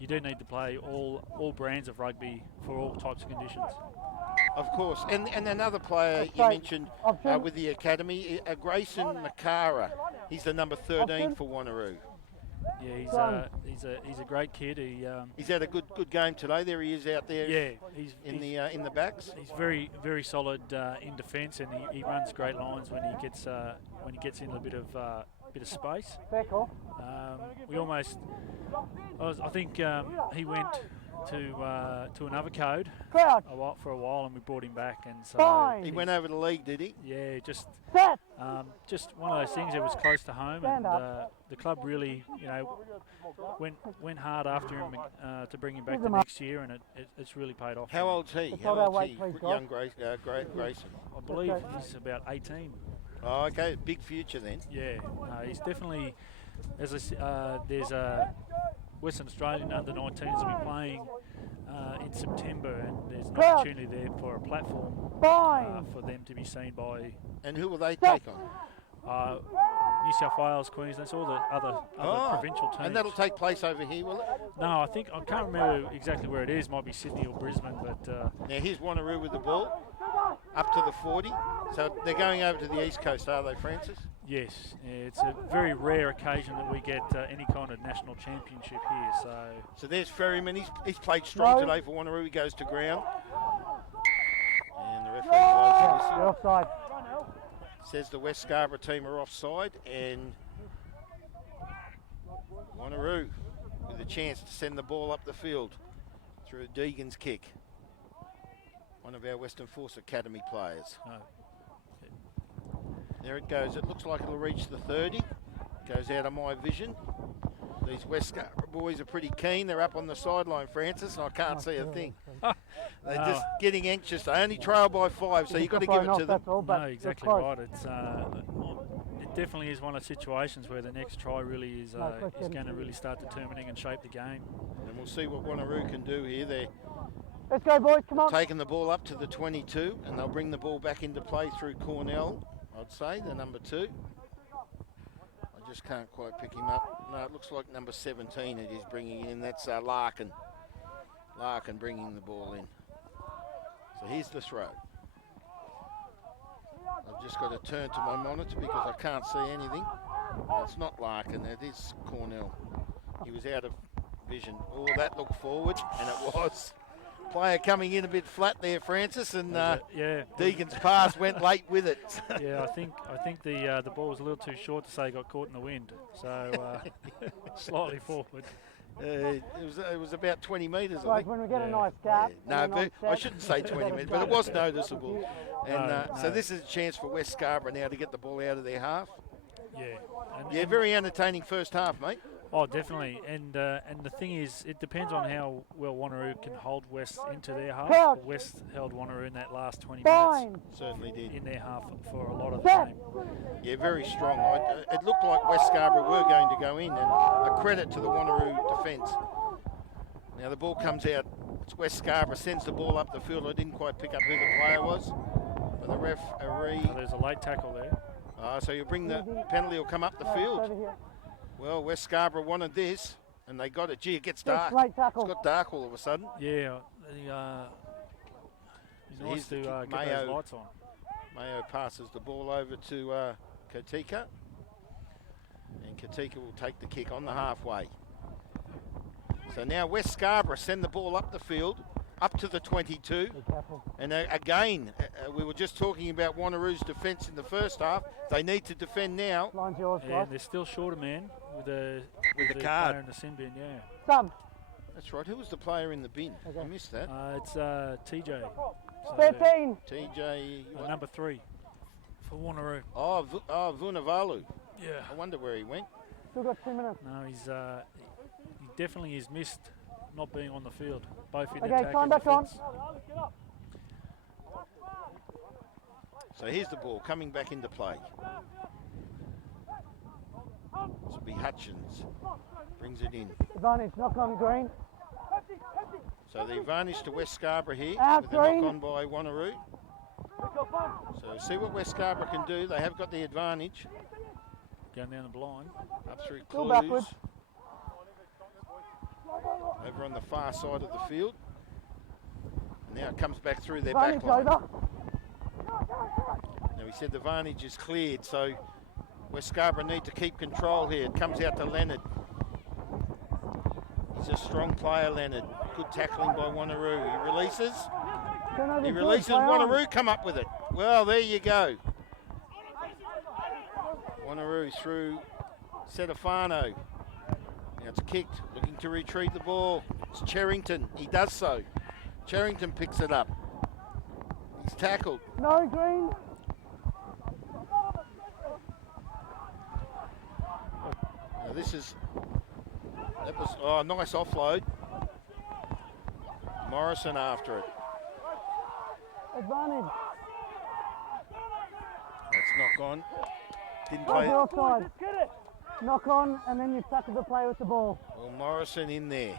you do need to play all brands of rugby for all types of conditions. Of course, and another player you mentioned with the academy, Grayson Makara. He's the number 13 for Wanneroo. Yeah, he's a great kid. He's had a good game today. There he is out there. Yeah, he's in the backs. He's very solid in defence, and he runs great lines when he gets in a bit of space. I think he went to another code for a while, and we brought him back, and so he went over the league, did he? Yeah, just one of those things. It was close to home, and the club really, went hard after him to bring him back the next year, and it's really paid off. How old's he? Young Grayson. I believe he's about 18. Oh, okay, big future then. Yeah, he's definitely. There's a Western Australian under-19s will be playing in September, and there's an opportunity there for a platform for them to be seen by. And who will they take on? New South Wales, Queensland, it's all the other provincial teams. And that'll take place over here, will it? No, I can't remember exactly where it is. Might be Sydney or Brisbane, but. Now here's Wanneroo with the ball, up to the 40. So they're going over to the East Coast, are they, Francis? Yes, it's a very rare occasion that we get any kind of national championship here. So there's Ferryman. He's played strong today for Wanneroo. He goes to ground. And the referee blows the whistle. Offside. Says the West Scarborough team are offside, and Wanneroo with a chance to send the ball up the field through Deegan's kick. One of our Western Force Academy players. There it goes. It looks like it'll reach the 30. Goes out of my vision. These West Scarborough boys are pretty keen. They're up on the sideline, Francis, and I can't see a thing. They're just getting anxious. They only trail by 5, so you've got to give it to them. No, exactly right. It definitely is one of the situations where the next try really is going to really start determining and shape the game. And we'll see what Wanneroo can do here. They're Let's go, boys, come on. Taking the ball up to the 22, and they'll bring the ball back into play through Cornell, I'd say, the number 2. I just can't quite pick him up. No, it looks like number 17 it is bringing in. That's Larkin. Larkin bringing the ball in. So here's the throw. I've just got to turn to my monitor because I can't see anything. It's not Larkin, it is Cornell. He was out of vision. Oh, that looked forward, and it was. Player coming in a bit flat there, Francis, and Deegan's pass went late with it. Yeah, I think the ball was a little too short to say got caught in the wind, so slightly forward. It was about 20 metres, I Like think. when we get a nice gap. No, but I shouldn't say 20 metres, but it was noticeable. And so this is a chance for West Scarborough now to get the ball out of their half. Yeah. Very entertaining first half, mate. Oh, definitely. And the thing is, it depends on how well Wanneroo can hold West into their half. West held Wanneroo in that last 20 minutes. Certainly did. In their half for a lot of the game. Yeah, very strong. It looked like West Scarborough were going to go in, and a credit to the Wanneroo defence. Now the ball comes out. It's West Scarborough, sends the ball up the field. I didn't quite pick up who the player was. But the referee... there's a late tackle there. So you'll bring the penalty, will come up the field. Well, West Scarborough wanted this, and they got it. Gee, it gets dark. It's got dark all of a sudden. Yeah, he's nice to get those lights on. Mayo passes the ball over to Katika, and Katika will take the kick on the halfway. So now West Scarborough send the ball up the field. up to the 22. And again, we were just talking about Wanneroo's defence in the first half. They need to defend now. Line's yours, Yeah, guys. they're still short a man with the card. player in the sin bin, yeah. Sub. That's right. Who was the player in the bin? Okay. I missed that. It's TJ. So, 13. TJ. number 3 for Wanneroo. Vunavalu. Yeah. I wonder where he went. Still got 2 minutes. No, he definitely has missed not being on the field, both in Okay, attack time and back on. defence. So here's the ball coming back into play. This will be Hutchins. Brings it in. Advantage, knock on green. So the advantage to West Scarborough here Out with a green. knock on by Wanneroo. So see what West Scarborough can do. They have got the advantage. Going down the blind. Up through Still Clues. backwards. Over on the far side of the field. And now it comes back through their Advantage back line. over. Now we said the advantage is cleared, so West Scarborough need to keep control here. It comes out to Leonard. He's a strong player, Leonard. Good tackling by Wanneroo. He releases. He releases. Wanneroo come up with it. Well, there you go. Wanneroo through Setafano. Now it's kicked, looking to retrieve the ball. It's Cherrington. He does so. Cherrington picks it up. He's tackled. No green. Now that was a nice offload. Morrison after it. Advantage. That's knock on. Didn't Play play. the offside. Knock on, and then you tackle the player with the ball. Well, Morrison in there.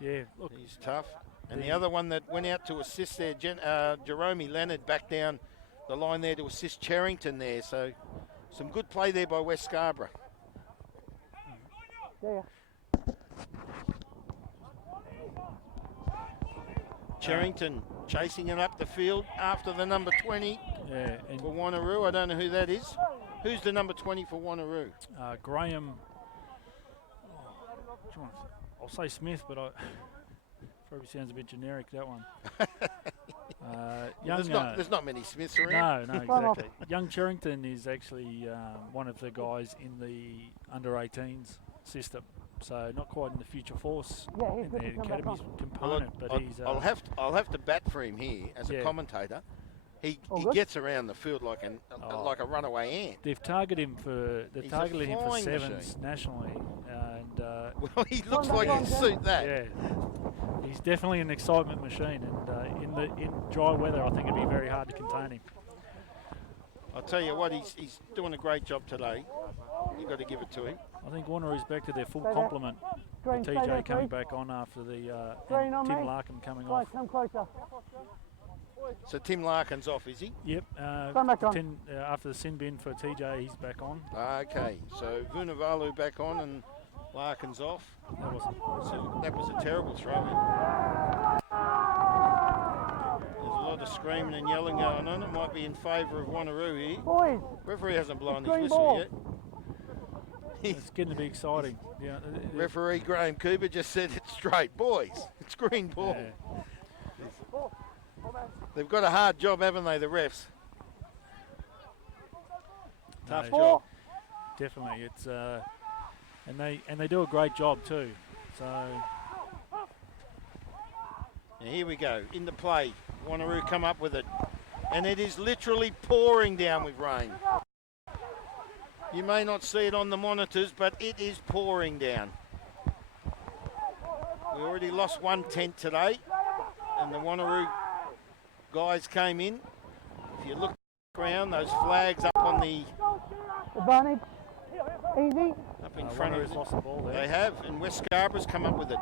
Yeah, look. He's tough. And the other one that went out to assist there, Jerome Leonard back down the line there to assist Cherrington there. So some good play there by West Scarborough. Yeah. Cherrington chasing it up the field after the number 20 Yeah, and for Wanneroo. I don't know who that is. Who's the number 20 for Wanneroo? Graham. I'll say Smith, but I probably sounds a bit generic, that one. There's not many Smiths around. No, exactly. Young Cherrington is actually one of the guys in the under-18s system, so not quite in the future force in the academies component, but he's. I'll have to bat for him here as a commentator. He gets around the field like a runaway ant. They've targeted him for sevens machine. nationally, and well, he looks like he'd suit that. Yeah, he's definitely an excitement machine, and in dry weather, I think it'd be very hard to contain him. I'll tell you what, he's doing a great job today. You've got to give it to him. I think Wanneroo's back to their full complement. With TJ coming back on after the and Tim Larkin coming off. Come closer. So Tim Larkin's off, is he? Yep. Back on. After the sin bin for TJ, he's back on. Okay, so Vunavalu back on and Larkin's off. That was a terrible throw in. There's a lot of screaming and yelling going on. It might be in favour of Wanneroo here. Boys. Referee hasn't blown his green whistle ball. yet. It's getting to be exciting. Yeah, Referee Graham Cooper just said it's straight. Boys, it's green ball. Yeah. They've got a hard job, haven't they, the refs? Tough No, job. Definitely. It's and they do a great job too. So And here we go, into play. Wanneroo come up with it. And it is literally pouring down with rain. You may not see it on the monitors, but it is pouring down. We already lost 1 tent today, and the Wanneroo guys came in. If you look around, those flags up on the... Advantage. Easy. Up in front of Wanneroo's lost the ball there. They have, and West Scarborough's come up with it.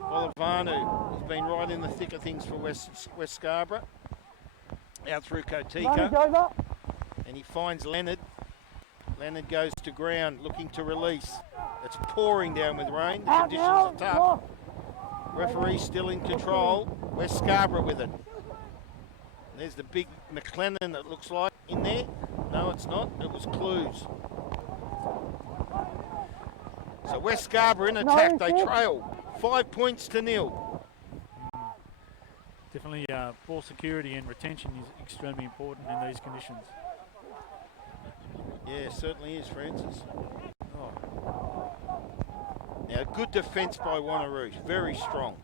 Olivanu has been right in the thick of things for West Scarborough. Out through Advantage Kotika, over. and he finds Leonard. Leonard goes to ground, looking to release. It's pouring down with rain. The Out conditions now. are tough. Referee still in control. West Scarborough with it. There's the big McLennan, it looks like, in there. No, it's not. It was Clues. So West Scarborough in attack. They trail 5 points to 0. Definitely ball security and retention is extremely important in these conditions. Yeah, certainly is, Francis. Oh. Now, good defence by Wanneroo. Very strong.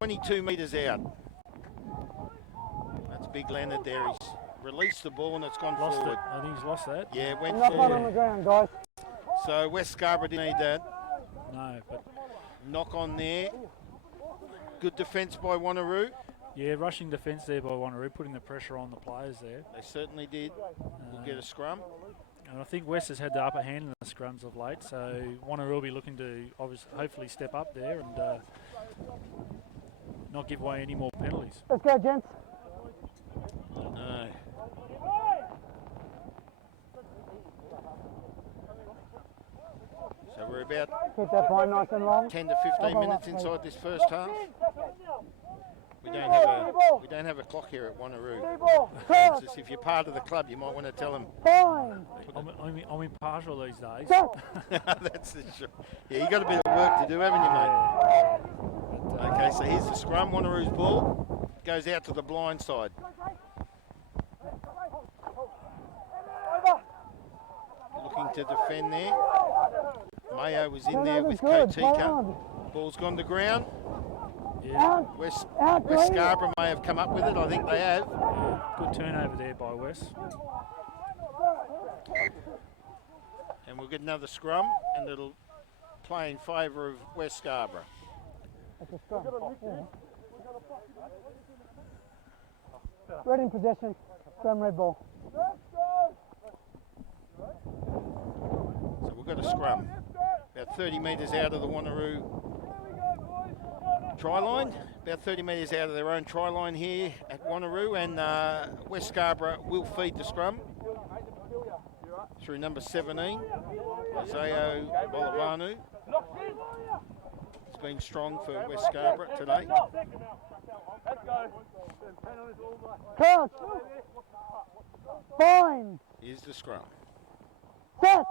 22 metres out. That's big Leonard there. He's released the ball and it's gone forward. I think he's lost that. Yeah, went Not forward. on the ground, guys. So West Scarborough didn't need that. No, but knock on there. Good defence by Wanneroo. yeah, rushing defence there by Wanneroo, putting the pressure on the players there. They certainly did. We'll get a scrum. And I think West has had the upper hand in the scrums of late, so Wanneroo will be looking to hopefully step up there and not give away any more penalties. Let's go, gents. No. So we're about Keep that fine nice and long. 10 to 15 minutes inside this first half. We don't have a clock here at Wanneroo. Francis, if you're part of the club, you might want to tell them. Fine. I'm impartial these days. That's the truth. Yeah, you got a bit of work to do, haven't you, mate? Okay, so here's the scrum. Wanneroo's ball goes out to the blind side. Looking to defend there. Mayo was in there with Kotika. Ball's gone to ground. Yeah. West Scarborough may have come up with it. I think they have. Yeah, good turnover there by West. And we'll get another scrum, and it'll play in favour of West Scarborough. That's a scrum. Yeah. Red in possession. Scrum red ball. So we've got a scrum. About 30 metres out of the Wanneroo try line. About 30 metres out of their own try line here at Wanneroo, and West Scarborough will feed the scrum through number 17, Isaiah Bolavanu. It's been strong for West Scarborough today. Coach. Fine. Here's the scrum. Set.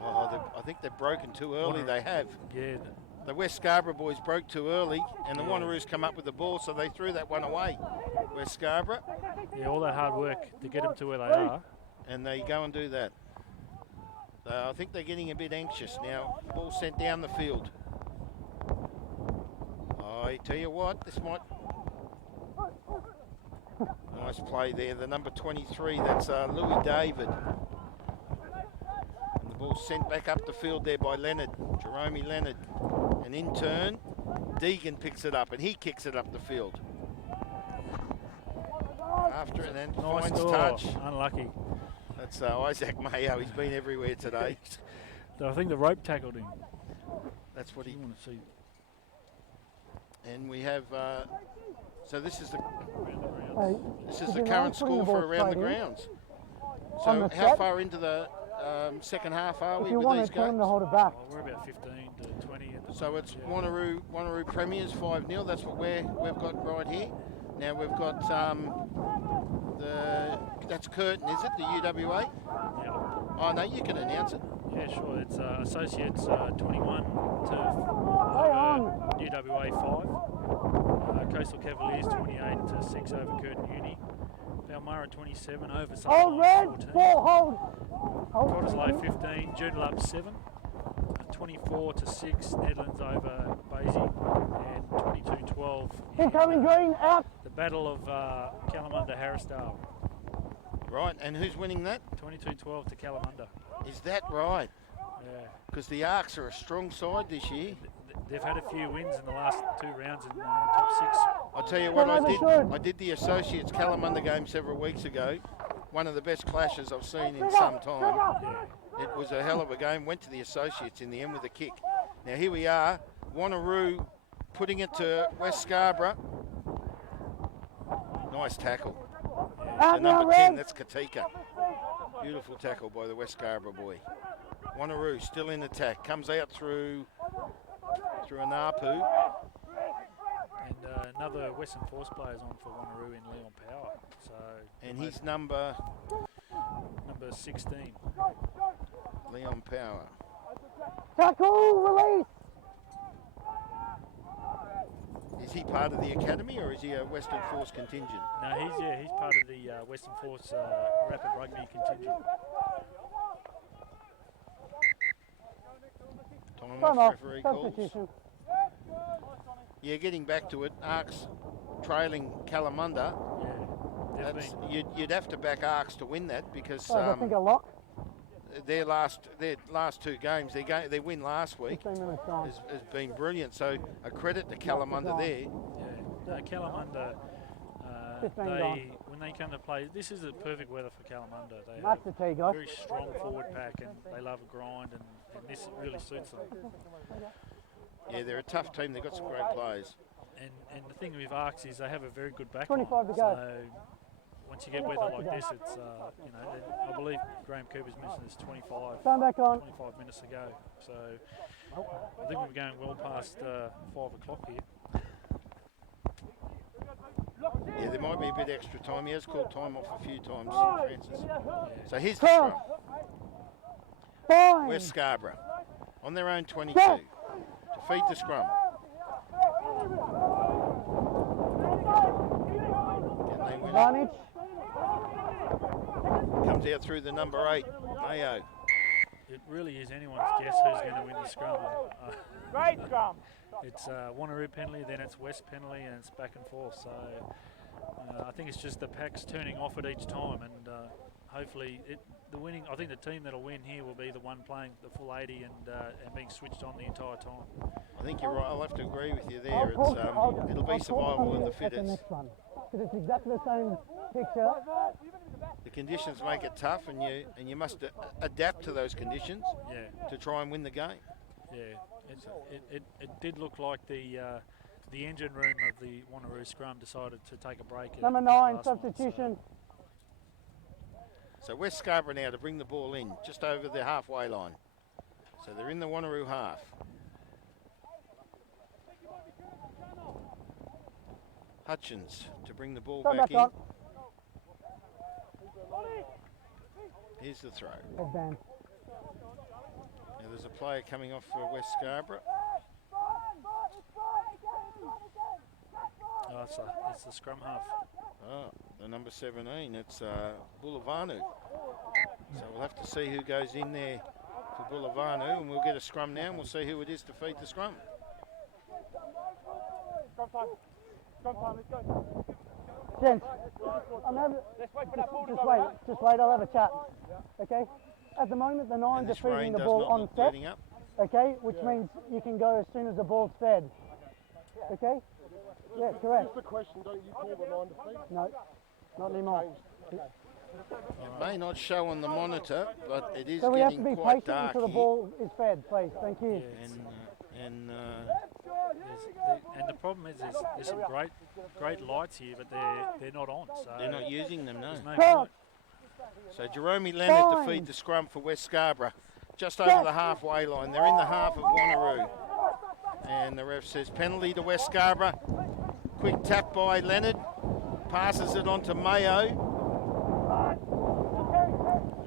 Oh, I think they've broken too early. They have. Yeah. The West Scarborough boys broke too early, and the Wanneroos come up with the ball, so they threw that one away. West Scarborough. Yeah, all that hard work to get them to where they are. And they go and do that. So I think they're getting a bit anxious now. Ball sent down the field. I tell you what, this might... Nice play there. The number 23, that's Louis David. And the ball sent back up the field there by Leonard, Jerome Leonard. And in turn, Deegan picks it up and he kicks it up the field. After it then, Nice finds score. touch. Unlucky. That's Isaac Mayo. He's been everywhere today. I think the rope tackled him. That's what he... You want to see. And we have... so this is the... Hey, This is the current score for around the grounds. So how far into the second half are we if you with want these to tell them games? to hold it back. Oh, we're about 15 to 20. At the So moment, it's yeah. Wanneroo Premiers 5-0. That's what we've got right here. Now we've got that's Curtin, is it? The UWA? Yeah. Oh no, you can announce it. Yeah, sure. It's Associates 21 to UWA 5. Coastal Cavaliers 28 to 6 over Curtin Uni. Palmyra 27 over Hold Sunderland red. 14. Ball hold. Cottesloe 15. Joondalup 7. 24 to 6 Nedlands over Basie, and 22-12. Incoming green out. The Battle of Kalamunda Harrisdale. Right, and who's winning that? 22-12 to Kalamunda. Is that right? Yeah. Because the Arcs are a strong side this year. They've had a few wins in the last 2 rounds in top 6. I'll tell you what, I did the Associates Kalamunda game several weeks ago. One of the best clashes I've seen in some time. Yeah. It was a hell of a game. Went to the Associates in the end with a kick. Now here we are, Wanneroo putting it to West Scarborough. Nice tackle. The number 10, that's Katika. Beautiful tackle by the West Scarborough boy. Wanneroo still in attack. Comes out through an Apu. And another Western Force player's on for Wanneroo in Leon Power. So And he's number 16. Leon Power. Tackle release. Is he part of the academy or is he a Western Force contingent? No, he's part of the Western Force Rapid Rugby contingent. Time Time off, off, referee calls. substitution. Yeah, getting back to it, Arcs trailing Kalamunda. Yeah, That's, you'd have to back Arcs to win that because I think a lock. their last two games, their win last week 15 minutes gone. has been brilliant. So a credit to Kalamunda there. Yeah, Kalamunda, 15 gone. when they come to play, this is the perfect weather for Kalamunda. They That's have the tee, a guys. very strong forward pack and they love a grind and this really suits them. Yeah, they're a tough team. They've got some great players. And the thing with Arcs is they have a very good back 25 to go. So once you get weather like this, it's you know, I believe Graham Cooper's mentioned it's 25 Turn back on. minutes to go. So I think we're going well past 5 o'clock here. Yeah, there might be a bit extra time. He has called time off a few times, Francis. So here's the scrum. Fine. West Scarborough on their own 22 to feed the scrum. Can they win it? Advantage. Comes out through the number 8, Mayo. It really is anyone's guess who's going to win the scrum. Great scrum. It's Wanneroo penalty, then it's West penalty, and it's back and forth. So I think it's just the packs turning off at each time, and hopefully the winning. I think the team that'll win here will be the one playing the full 80 and being switched on the entire time. I think you're right. I'll have to agree with you there. It'll be survival of the fittest. Because it's exactly the same picture. The conditions make it tough, and you must adapt to those conditions to try and win the game. Yeah, it did look like the engine room of the Wanneroo scrum decided to take a break. Number 9, substitution. So West Scarborough now to bring the ball in just over the halfway line. So they're in the Wanneroo half. Hutchins to bring the ball back in. On. Here's the throw. Headband. Now there's a player coming off for West Scarborough. Oh, it's the scrum half. Oh, the number 17, it's Bullavanu. So we'll have to see who goes in there for Bullavanu, and we'll get a scrum now, and we'll see who it is to feed the scrum. Scrum time. Scrum time, let's go. Gents, Let's wait for that ball to just go. wait, just wait, I'll have a chat. Okay? At the moment, the 9s And are this rain feeding the does ball not on look set. letting up. Okay? Which means you can go as soon as the ball's fed. Okay? Yeah, correct. Just a question, don't you call the 9 to feed? No, not anymore. It may not show on the monitor, but it is So we have to getting be quite patient dark until the here. ball is fed, please. Thank you. And And the problem is there's some great lights here, but they're not on. So they're not using them, no. there's no Cut. point. So Jerome Leonard to Fine. feed the scrum for West Scarborough. Just over the halfway line. They're in the half of Wanneroo. And the ref says penalty to West Scarborough. Quick tap by Leonard. Passes it on to Mayo.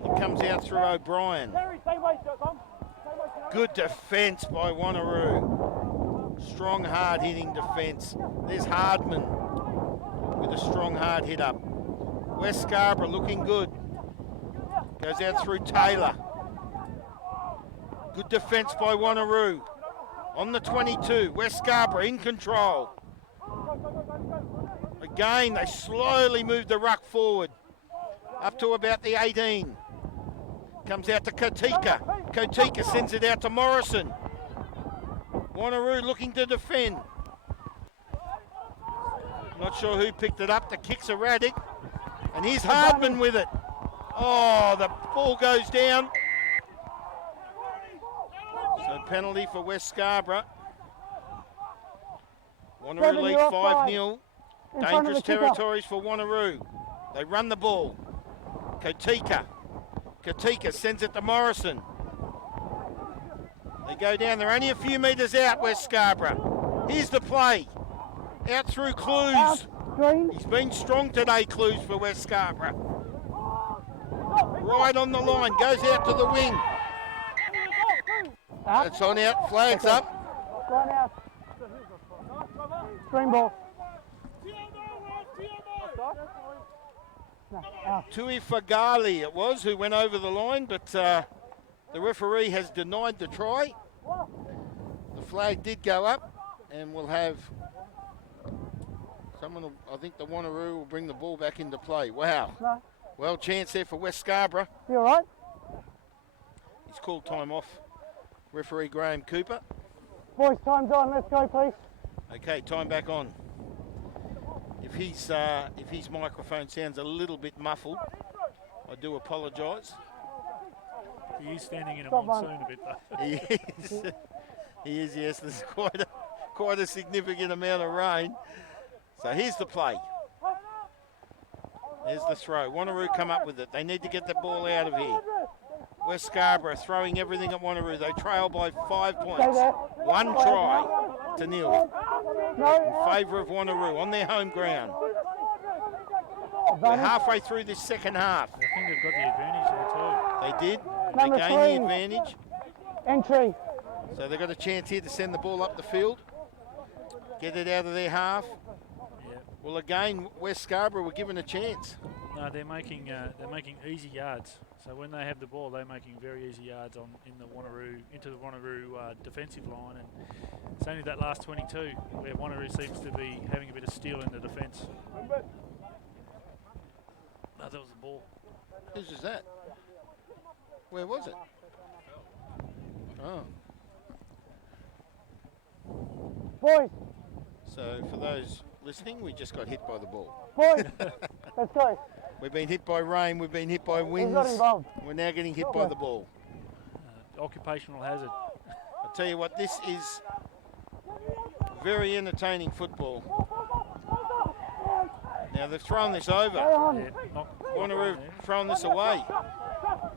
It comes out through O'Brien. Good defence by Wanneroo. Strong, hard-hitting defence. There's Hardman with a strong, hard hit up. West Scarborough looking good. Goes out through Taylor. Good defence by Wanneroo. On the 22, West Scarborough in control. Again, they slowly move the ruck forward. Up to about the 18. Comes out to Kotika. Kotika sends it out to Morrison. Wanneroo looking to defend. Not sure who picked it up. The kick's erratic. And here's Hardman with it. Oh, the ball goes down. So penalty for West Scarborough. Wanneroo lead 5-0. Dangerous territories for Wanneroo. They run the ball. Kotika. Kotika sends it to Morrison. They go down. They're only a few metres out, West Scarborough. Here's the play. Out through Clues. He's been strong today, Clues, for West Scarborough. Right on the line. Goes out to the wing. It's on out. Flags up. Run out. Green ball. No, out. Tui Fagali it was who went over the line, but the referee has denied the try. The flag did go up, and we'll have someone, I think the Wanneroo will bring the ball back into play. Wow. No. Well, chance there for West Scarborough. You all right? He's called time off. Referee Graham Cooper. Boys, time's on. Let's go, please. Okay, time back on. If his microphone sounds a little bit muffled, I do apologise. He is standing in a Stop monsoon a bit though. He is. He is, yes. There's quite a significant amount of rain. So here's the play. There's the throw. Wanneroo come up with it. They need to get the ball out of here. West Scarborough throwing everything at Wanneroo. They trail by 5 points. 1 try to nil in favour of Wanneroo on their home ground. We're halfway through this second half. I think they've got the advantage there too. They did. Number They gained 3. the advantage. Entry. So they've got a chance here to send the ball up the field. Get it out of their half. Yep. Well, again, West Scarborough were given a chance. No, they're making easy yards. So when they have the ball, they're making very easy yards into the Wanneroo defensive line, and it's only that last 22 where Wanneroo seems to be having a bit of steel in the defence. No, that was the ball. Whose is that? Where was it? Oh. Boys, So for those listening, we just got hit by the ball. boys, let's go. We've been hit by rain, we've been hit by Who's winds. not involved? We're now getting hit by the ball. Occupational hazard. I'll tell you what, this is very entertaining football. Now they've thrown this over. Yeah, Wanneroo have thrown this away.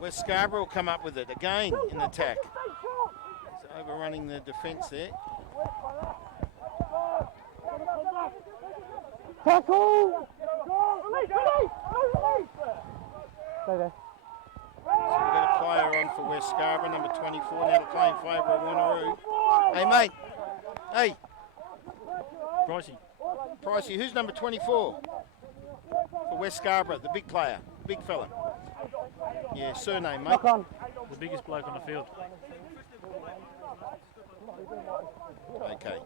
West Scarborough will come up with it again in attack. He's overrunning the defence there. Tackle! Stay there. So we've got a player on for West Scarborough, number 24, now to play in favour of Wanneroo. Hey, mate. Hey, Pricey. Pricey, who's number 24? For West Scarborough, the big player, the big fella. Yeah, surname, mate. Knock on. The biggest bloke on the field. Okay.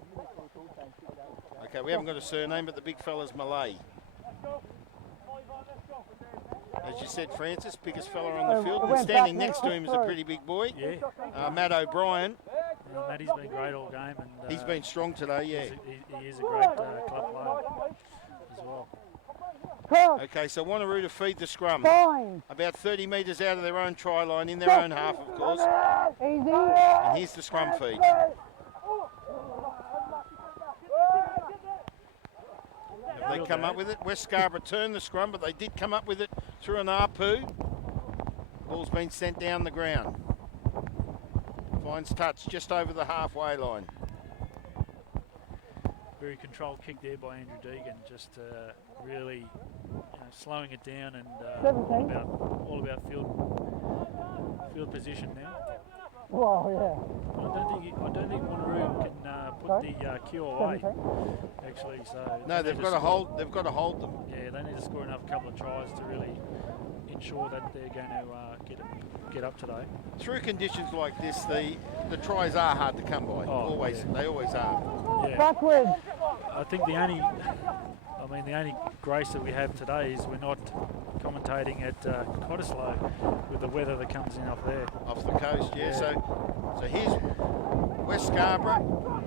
Okay, we haven't got a surname, but the big fella's Malay. As you said, Francis, biggest fella on the field. And standing next to him is a pretty big boy, Yeah. Matt O'Brien. Matty's been great all game, and He's been strong today, yeah. he is a great club player as well. Cross. Okay, so Wanneroo to feed the scrum. Fine. About 30 metres out of their own try line, in their own half, of course. Easy. And here's the scrum feed. Have they come up with it? West Scarborough turned the scrum, but they did come up with it through an ARPU. Ball's been sent down the ground. Finds touch just over the halfway line. Very controlled kick there by Andrew Deegan, just really slowing it down and 17. all about field position now. Wow, I don't think Wanneroo can put the cue away. 17. Actually, so No, they've got to hold. They've got to hold them. Yeah, they need to score another couple of tries to really ensure that they're going to get up today. Through conditions like this, the tries are hard to come by. They always are. Yeah. Backwards. I think the only grace that we have today is we're not commentating at Cottesloe with the weather that comes in up there. Off the coast, yeah. So here's West Scarborough.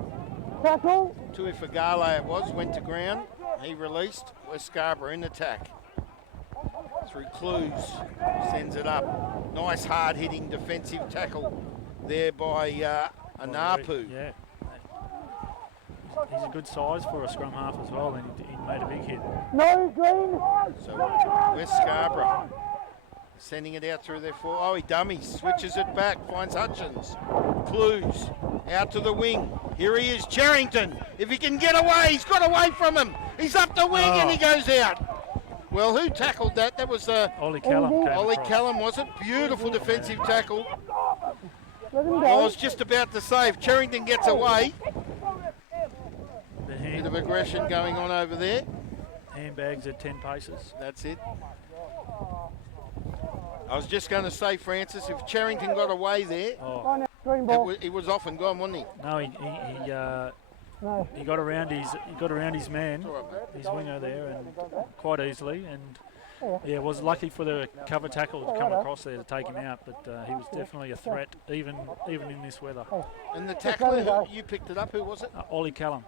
Tackle. Tui Fagale it was, went to ground. He released. West Scarborough in attack. Through Clues, sends it up. Nice hard-hitting defensive tackle there by Anapu. Yeah. He's a good size for a scrum half as well, and he made a big hit. No green. So West Scarborough sending it out through their four. Oh, he dummies, switches it back, finds Hutchins. Clues out to the wing. Here he is, Charrington. If he can get away, he's got away from him. He's up the wing and he goes out. Well, who tackled that? That was Ollie Callum. Ollie Callum, was it? Beautiful defensive tackle. Let him I go. was just about to say, if Charrington gets away, The hand it'd of aggression going on over there. Handbags at 10 paces. That's it. I was just going to say, Francis, if Cherrington got away there, Oh, Green ball. he was off and gone, wasn't he? no, No. he got around his man, All right, mate. his winger there, and quite easily. And yeah, was lucky for the cover tackle to come across there to take him out. But he was definitely a threat, even in this weather. And the tackler, who you picked it up, who was it? Ollie Callum.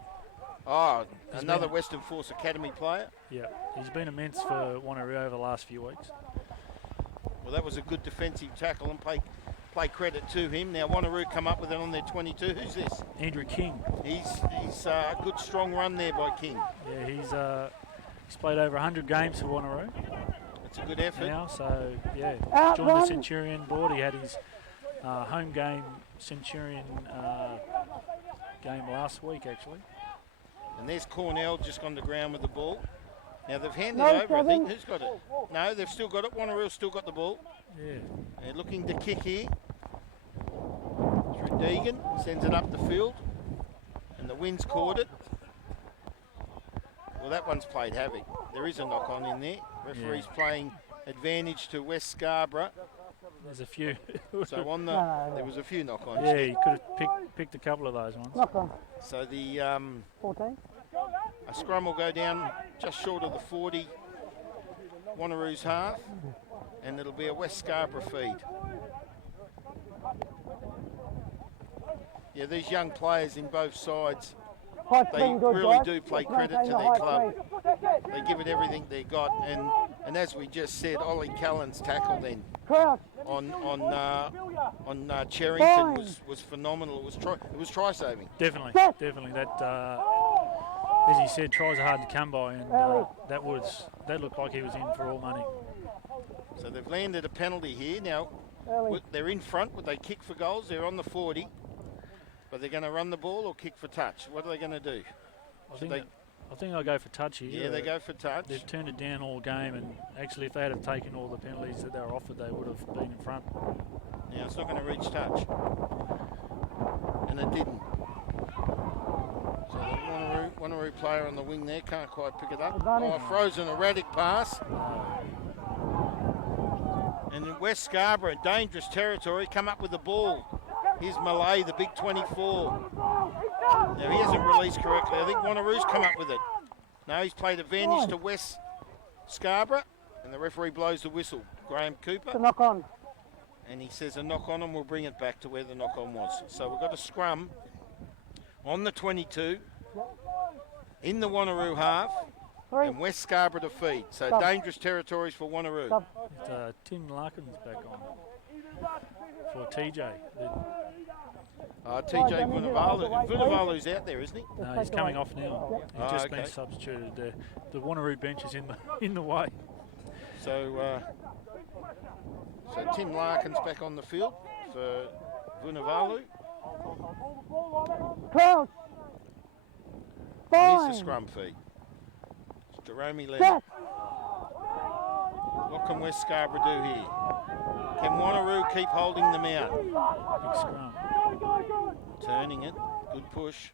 Oh, He's another been- Western Force Academy player. Yeah, he's been immense for Wanneroo over the last few weeks. Well, that was a good defensive tackle, and play credit to him. Now Wanneroo come up with it on their 22. Who's this? Andrew King. He's a good strong run there by King. Yeah, he's played over 100 games for Wanneroo It's a good effort. now. So yeah, Out joined the run. Centurion board. He had his home game Centurion game last week actually. And there's Cornell just on the ground with the ball. Now they've handed No, it over, I think. seven. Who's got it? No, they've still got it. Wanneroo still got the ball. Yeah. They're looking to kick here. Through Deegan, sends it up the field. And the wind's caught it. Well, that one's played havoc. There is a knock-on in there. Referee's playing advantage to West Scarborough. There's a few. So on the, No. there was a few knock-ons. Yeah, you could have picked a couple of those ones. Knock on. So the 14. a scrum will go down just short of the 40, Wanneroo's half, and it'll be a West Scarborough feed. Yeah, these young players in both sides, Height they been good, really guys. do play Let's credit maintain to the their height, club. please. They give it everything they got, and as we just said, Ollie Callan's tackle then Crouch. on Cherrington Fine. was phenomenal. It was try saving. Definitely, Set. definitely. That, as he said, tries are hard to come by, and that looked like he was in for all money. So they've landed a penalty here now. Early. They're in front. Would they kick for goals? They're on the 40. But they're going to run the ball or kick for touch. What are they going to do? I Should think they'll go for touch here. Yeah, they go for touch. They've turned it down all game, and actually, if they had have taken all the penalties that they were offered, they would have been in front. Now it's not going to reach touch. And it didn't. So the Wanneroo player on the wing there can't quite pick it up. Advantage. Oh, frozen erratic pass. And in West Scarborough, dangerous territory, come up with the ball. Here's Malay, the big 24. Now he hasn't released correctly. I think Wanneroo's come up with it. No, he's played advantage to West Scarborough, and the referee blows the whistle. Graham The Cooper, knock on. and he says a knock on, and we'll bring it back to where the knock on was. So we've got a scrum on the 22, in the Wanneroo half, 3. and West Scarborough to feed. So Stop. dangerous territories for Wanneroo. Stop. Tim Larkin's back on for TJ. TJ Vunivalu. Vunivalu's out there, isn't he? No, he's coming off now. He's Oh, just okay. been substituted there. The Wanneroo bench is in the way. So Tim Larkin's back on the field for Vunivalu. Crouch. Here's the Fine. scrum feed. It's Jerome Leonard. Set. What can West Scarborough do here? Can Wanneroo keep holding them out? Big scrum. Turning it. Good push.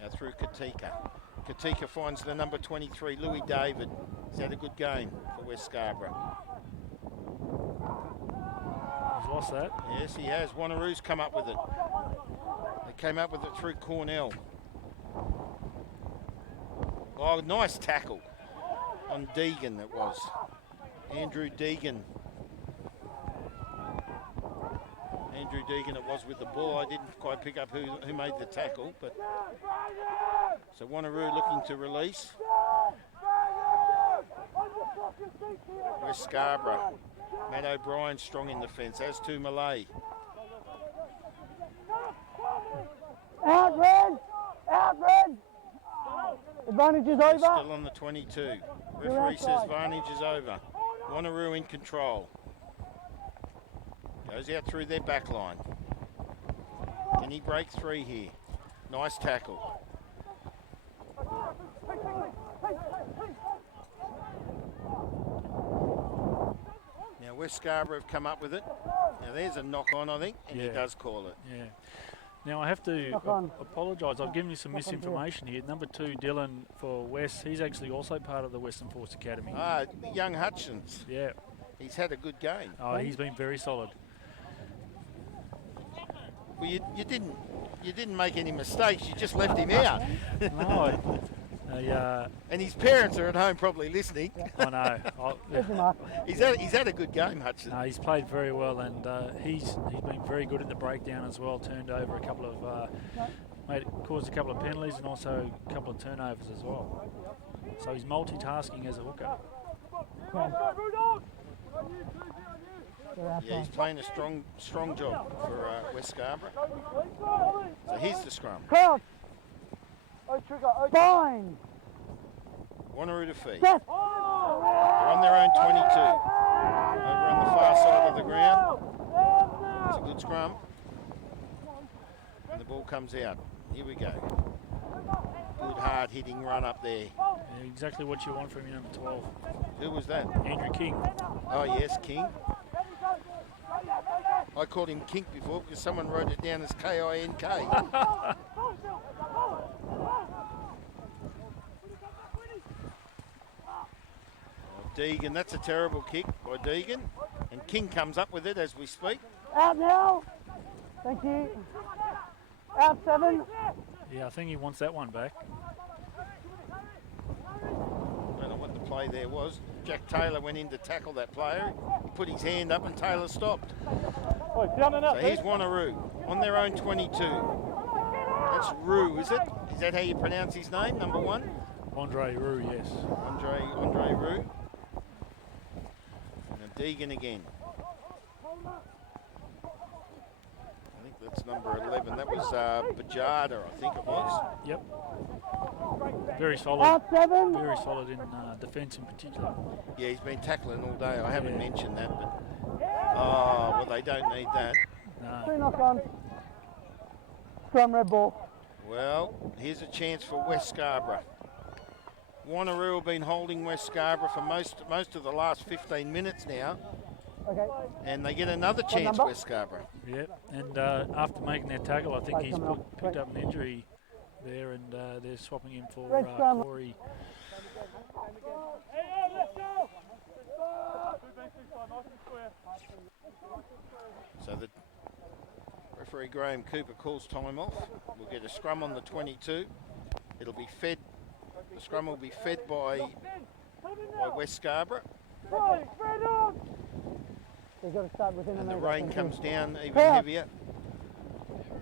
Now through Katika. Katika finds the number 23, Louis David. He's had a good game for West Scarborough. He's lost that. Yes, he has. Wanneroo's come up with it. They came up with it through Cornell. Oh, nice tackle on Deegan it was. Andrew Deegan. Andrew Deegan it was with the ball. I didn't quite pick up who made the tackle, but so Wanneroo looking to release. West Scarborough. Matt O'Brien strong in defence, as to Malay. Out, Red. Out, Red. Advantage is over. Still on the 22. Referee says Varnage is over. Wanneroo in control. Goes out through their back line. Can he break three here? Nice tackle. Now West Scarborough have come up with it. Now there's a knock on, I think, and he Yeah. does call it. Yeah. Now, I have to Knock on. apologise. I've given you some Knock on misinformation here. Number 2, Dylan for West, he's actually also part of the Western Force Academy. Young Hutchins. Yeah. He's had a good game. Oh, he's been very solid. Well, you didn't make any mistakes. You just left him out. No, And his parents are at home probably listening. I know. There's your mark. He's had a good game, Hutchins. No, he's played very well, and he's been very good in the breakdown as well. Turned over a couple of, caused a couple of penalties and also a couple of turnovers as well. So he's multitasking as a hooker. Yeah, he's playing a strong job for West Scarborough. So here's the scrum. Crouch. Fine. Wanneroo to feed. Set. They're on their own 22. Over on the far side of the ground. It's a good scrum. And the ball comes out. Here we go. Good hard hitting run up there. Yeah, exactly what you want from your number 12. Who was that? Andrew King. Oh yes, King. I called him Kink before because someone wrote it down as K-I-N-K. Deegan, that's a terrible kick by Deegan. And King comes up with it as we speak. Out now. Thank you. Out 7. Yeah, I think he wants that one back. Don't know what the play there was. Jack Taylor went in to tackle that player. He put his hand up and Taylor stopped. So here's Wanneroo on their own 22. That's Roo, is it? Is that how you pronounce his name, number 1? Andre Roux, yes. Andre Roo. And Deegan again. I think that's number 11. That was Bajada, I think it was. Yep. Very solid. Out 7. Very solid in defence in particular. Yeah, he's been tackling all day. I haven't mentioned that, but well, they don't need that. No. 3 knock on. Scrum red ball. Well, here's a chance for West Scarborough. Wanneroo have been holding West Scarborough for most of the last 15 minutes now. Okay. And they get another chance, West Scarborough. Yep, and after making their tackle, I think he's picked up an injury there, and they're swapping him for Corey. So the referee Graham Cooper calls time off. We'll get a scrum on the 22. It'll be fed. The scrum will be fed by West Scarborough. They've got to start within And a the metre, rain thank comes you. down even heavier.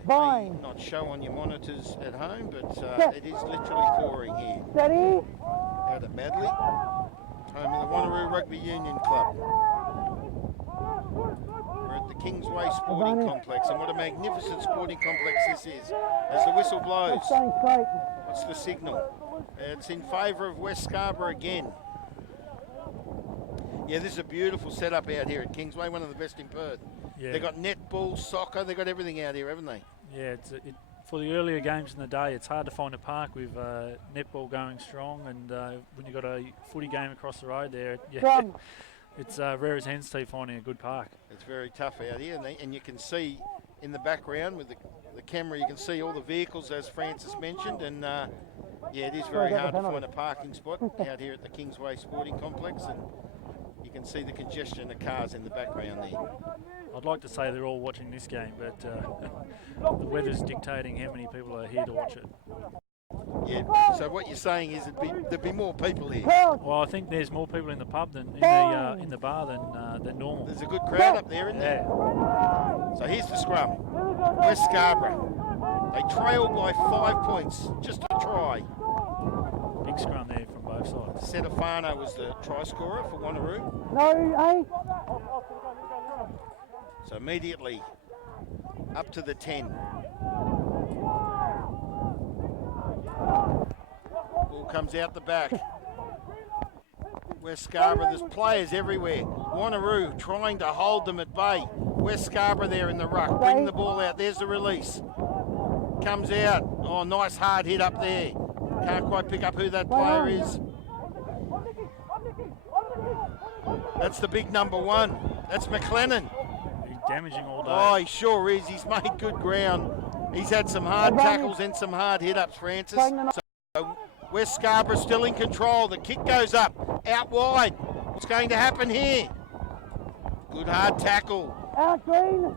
Fine. May not show on your monitors at home, but it is literally pouring here. Steady. Out at Madley, home of the Wanneroo Rugby Union Club. We're at the Kingsway Sporting Complex, and what a magnificent sporting complex this is. As the whistle blows, Staying straight. what's the signal? It's in favour of West Scarborough again. Yeah, this is a beautiful setup out here at Kingsway, one of the best in Perth. Yeah. They've got netball, soccer, they've got everything out here, haven't they? Yeah, for the earlier games in the day, it's hard to find a park with netball going strong, and when you've got a footy game across the road there, it's rare as hen's teeth finding a good park. It's very tough out here, and you can see in the background with the camera, you can see all the vehicles, as Francis mentioned, and yeah, it is very hard to find a parking spot out here at the Kingsway Sporting Complex, and you can see the congestion of cars in the background there. I'd like to say they're all watching this game, but the weather's dictating how many people are here to watch it. Yeah, so what you're saying is there'd be more people here. Well, I think there's more people in the pub than in the bar than normal. There's a good crowd up there, isn't there? So here's the scrum. West Scarborough. They trail by 5 points, just a try. Big scrum there from both sides. Setafano was the try scorer for Wanneroo. No, So immediately up to the 10. Ball comes out the back. West Scarborough, there's players everywhere. Wanneroo trying to hold them at bay. West Scarborough there in the ruck, bringing the ball out. There's the release. Comes out. Oh, nice hard hit up there. Can't quite pick up who that player is. That's the big number 1. That's McLennan. He's damaging all day. Oh, he sure is. He's made good ground. He's had some hard tackles and some hard hit-ups, Francis. So West Scarborough still in control. The kick goes up, out wide. What's going to happen here? Good hard tackle. Out green.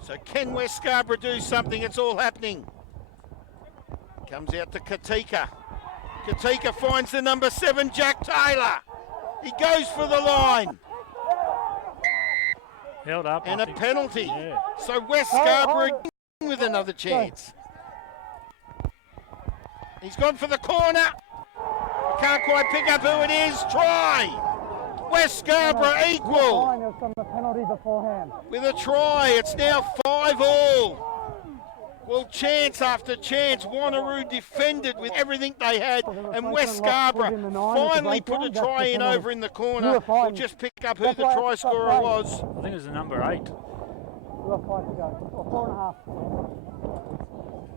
So can West Scarborough do something? It's all happening. Comes out to Katika. Katika finds the number 7, Jack Taylor. He goes for the line. Held up. And a penalty. Yeah. So West Scarborough with another chance. He's gone for the corner. Can't quite pick up who it is. Try. West Scarborough equal. The penalty beforehand. With a try, it's now 5-all. Well, chance after chance, Wanneroo defended with everything they had, and West Scarborough finally put a try in over in the corner. We'll just pick up who the try scorer was. I think it was the number 8. We've got 5 to go, or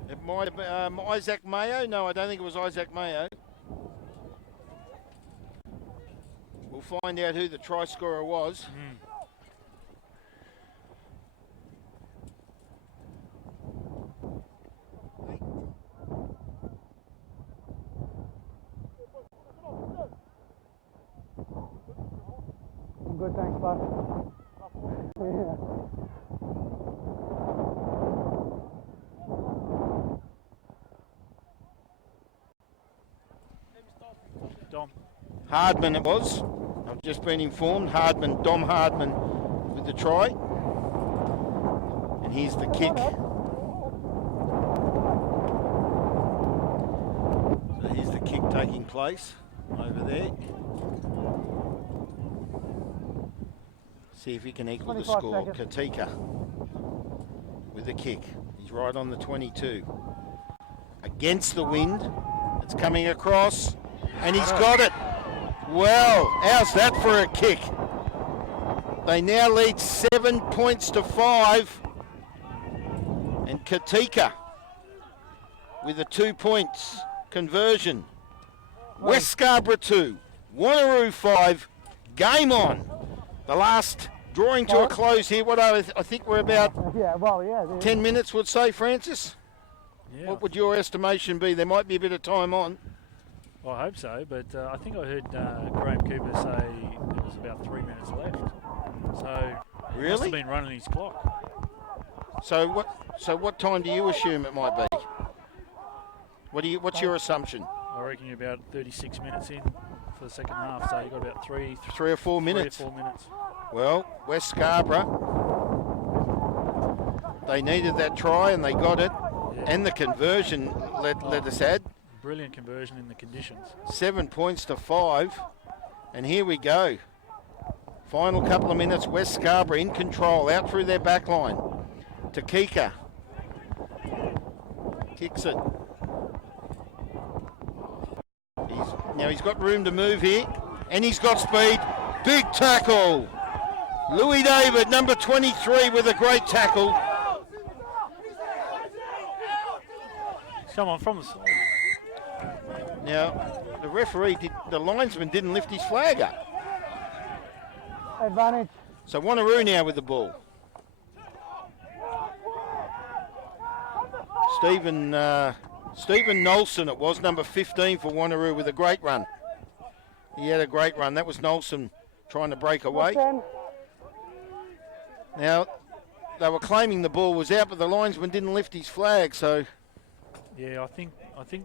4.5. It might have been Isaac Mayo. No, I don't think it was Isaac Mayo. We'll find out who the try scorer was. I'm good, thanks, bud. Yeah. Dom. Hardman it was. I've just been informed. Hardman, Dom Hardman with the try. And here's the kick. So here's the kick taking place over there. See if he can equal the score. Katika with the kick. He's right on the 22. Against the wind. It's coming across. And he's got it. Well, how's that for a kick? They now lead 7 points to 5. And Katika with a 2 points conversion. West Scarborough 2, Wanneroo 5, game on. The last drawing to a close here. What I think we're about 10 minutes, would say, Francis? Yeah. What would your estimation be? There might be a bit of time on. Well, I hope so, but I think I heard Graham Cooper say there was about 3 minutes left. So he must have been running his clock. So what time do you assume it might be? What's your assumption? I reckon you're about 36 minutes in for the second half, so you've got about 3 or 4 minutes. 3 or 4 minutes. Well, West Scarborough, they needed that try and they got it, and the conversion let us add. Brilliant conversion in the conditions. 7 points to 5, and here we go. Final couple of minutes, West Scarborough in control, out through their back line. Takika kicks it. He's got room to move here, and he's got speed. Big tackle. Louis David, number 23, with a great tackle. Come on, from the side. Now, the linesman didn't lift his flag up. Advantage. So Wanneroo now with the ball. Stephen Nolson, it was, number 15 for Wanneroo, with a great run. He had a great run. That was Nolson trying to break away. Now, they were claiming the ball was out, but the linesman didn't lift his flag, so... Yeah, I think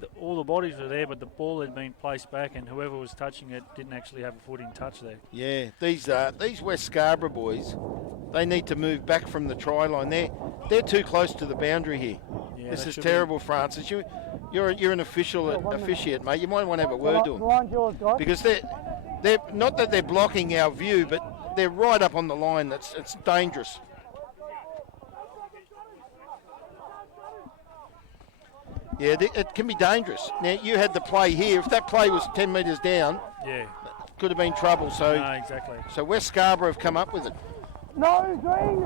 that all the bodies were there, but the ball had been placed back, and whoever was touching it didn't actually have a foot in touch there. Yeah, these West Scarborough boys, they need to move back from the try line. They're too close to the boundary here. Yeah, this is terrible, Francis. You're an officiate, mate. You might want to have a word to them, because they're not that they're blocking our view, but they're right up on the line. It's dangerous. Yeah, it can be dangerous. Now, you had the play here. If that play was 10 metres down, yeah, it could have been trouble. So, no, exactly. So West Scarborough have come up with it. No, green.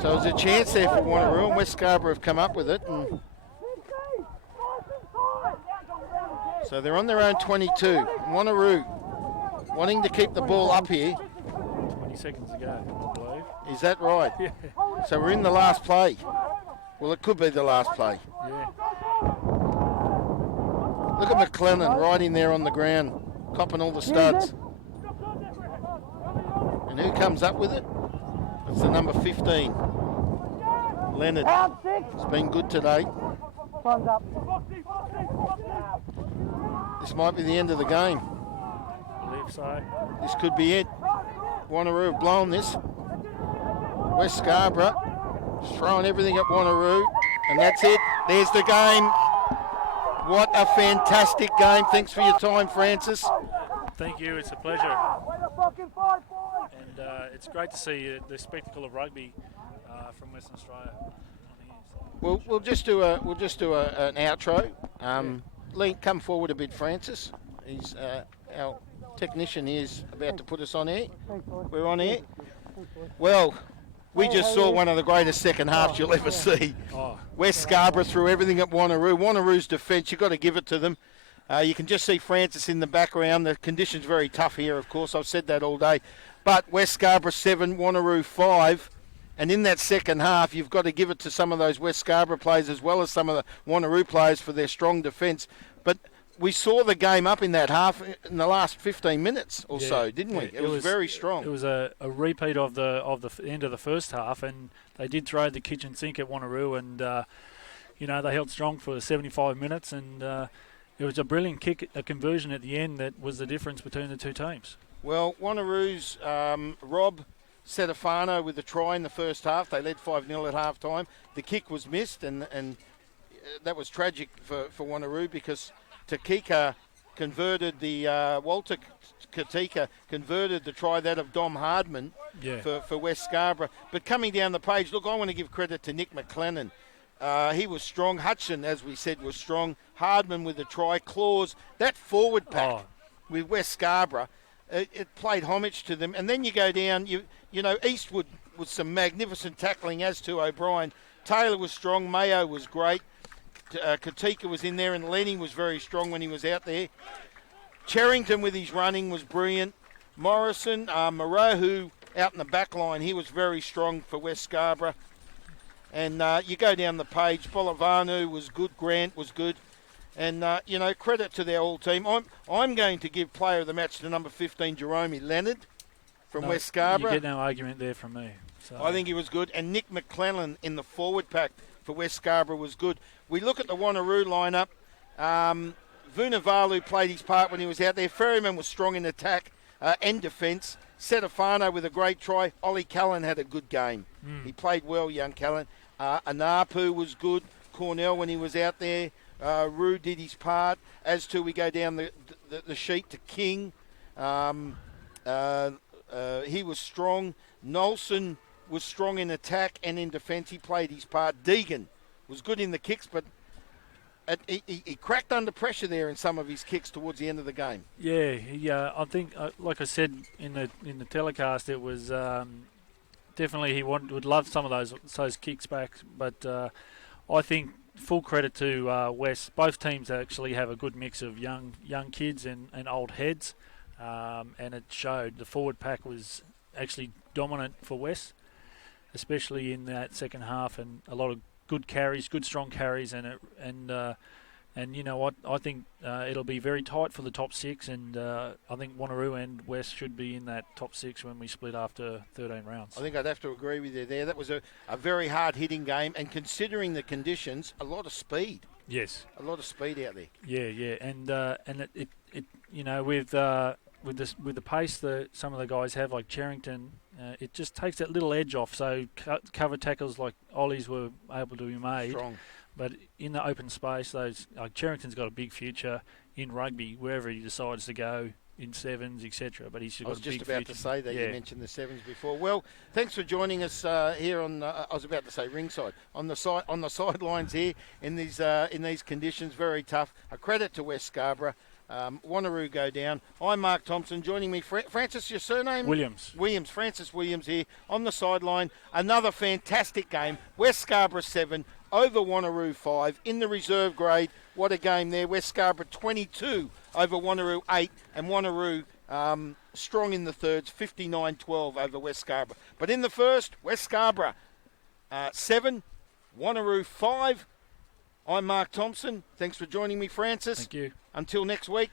So there's a chance there for Wanneroo, and West Scarborough have come up with it. And so they're on their own 22. Wanneroo wanting to keep the ball up here. 20 seconds to go, I believe. Is that right? Yeah. So we're in the last play. Well, it could be the last play. Yeah. Look at McLennan right in there on the ground, copping all the studs. And who comes up with it? It's the number 15, Leonard. It's been good today. Thumbs up. This might be the end of the game. I believe so. This could be it. Wanneroo have blown this. West Scarborough just throwing everything at Wanneroo, and that's it. There's the game. What a fantastic game. Thanks for your time, Francis. Thank you. It's a pleasure. And it's great to see the spectacle of rugby from Western Australia on here. So. We'll just do an outro. Lee, come forward a bit, Francis. He's our technician is about to put us on air. We're on air. Well, we just saw one of the greatest second halves you'll ever see. West Scarborough threw everything at Wanneroo. Wanneroo's defence, you've got to give it to them. You can just see Francis in the background. The conditions very tough here, of course. I've said that all day. But West Scarborough 7, Wanneroo 5. And in that second half, you've got to give it to some of those West Scarborough players as well as some of the Wanneroo players for their strong defence. But we saw the game up in that half in the last 15 minutes or so, didn't we? It was very strong. It was a repeat of the end of the first half, and they did throw the kitchen sink at Wanneroo, and they held strong for 75 minutes, and it was a brilliant kick, a conversion at the end that was the difference between the two teams. Well, Wanneroo's Rob Setafano with the try in the first half. They led 5-0 at half time. The kick was missed, and that was tragic for Wanneroo because Takika converted Walter Katika converted the try, that of Dom Hardman for West Scarborough. But coming down the page, look, I want to give credit to Nick McLennan. He was strong. Hudson, as we said, was strong. Hardman with the try. Claus, that forward pack with West Scarborough, it played homage to them. And then you go down, you know, Eastwood with some magnificent tackling, as to O'Brien. Taylor was strong. Mayo was great. Katika was in there, and Lenny was very strong when he was out there. Cherrington with his running was brilliant. Morrison, Morohu out in the back line, he was very strong for West Scarborough. And you go down the page, Bolavanu was good, Grant was good. And, credit to their all team. I'm going to give player of the match to number 15, Jerome Leonard from West Scarborough. You get no argument there from me. So. I think he was good. And Nick McClellan in the forward pack for West Scarborough was good. We look at the Wanneroo lineup. Vunivalu played his part when he was out there. Ferryman was strong in attack and defence. Setafano with a great try. Ollie Callan had a good game. He played well, young Callan. Anapu was good. Cornell when he was out there. Roo did his part. As to we go down the sheet to King. He was strong. Nolson was strong in attack and in defence. He played his part. Deegan was good in the kicks, but he cracked under pressure there in some of his kicks towards the end of the game. Yeah, I think, like I said in the telecast, it was definitely he would love some of those kicks back. But I think full credit to West. Both teams actually have a good mix of young kids and old heads, and it showed. The forward pack was actually dominant for West, especially in that second half, and a lot of good carries, good strong carries, and you know what? I think it'll be very tight for the top six, and I think Wanneroo and West should be in that top six when we split after 13 rounds. I think I'd have to agree with you there. That was a very hard-hitting game, and considering the conditions, a lot of speed. Yes, a lot of speed out there. Yeah, and it you know, with the pace that some of the guys have, like Cherrington, it just takes that little edge off. So cover tackles like Ollie's were able to be made. Strong. But in the open space, those Cherrington's got a big future in rugby wherever he decides to go, in sevens, etc. But he's got a big future. I was just about to say that. You mentioned the sevens before. Well, thanks for joining us here on. I was about to say ringside on the sidelines here in these conditions, very tough. A credit to West Scarborough. Wanneroo go down. I'm Mark Thompson. Joining me, Francis, your surname? Williams. Francis Williams here on the sideline. Another fantastic game. West Scarborough 7, over Wanneroo 5 in the reserve grade. What a game there. West Scarborough 22 over Wanneroo 8, and Wanneroo strong in the thirds, 59-12 over West Scarborough. But in the first, West Scarborough 7, Wanneroo 5. I'm Mark Thompson. Thanks for joining me, Francis. Thank you. Until next week.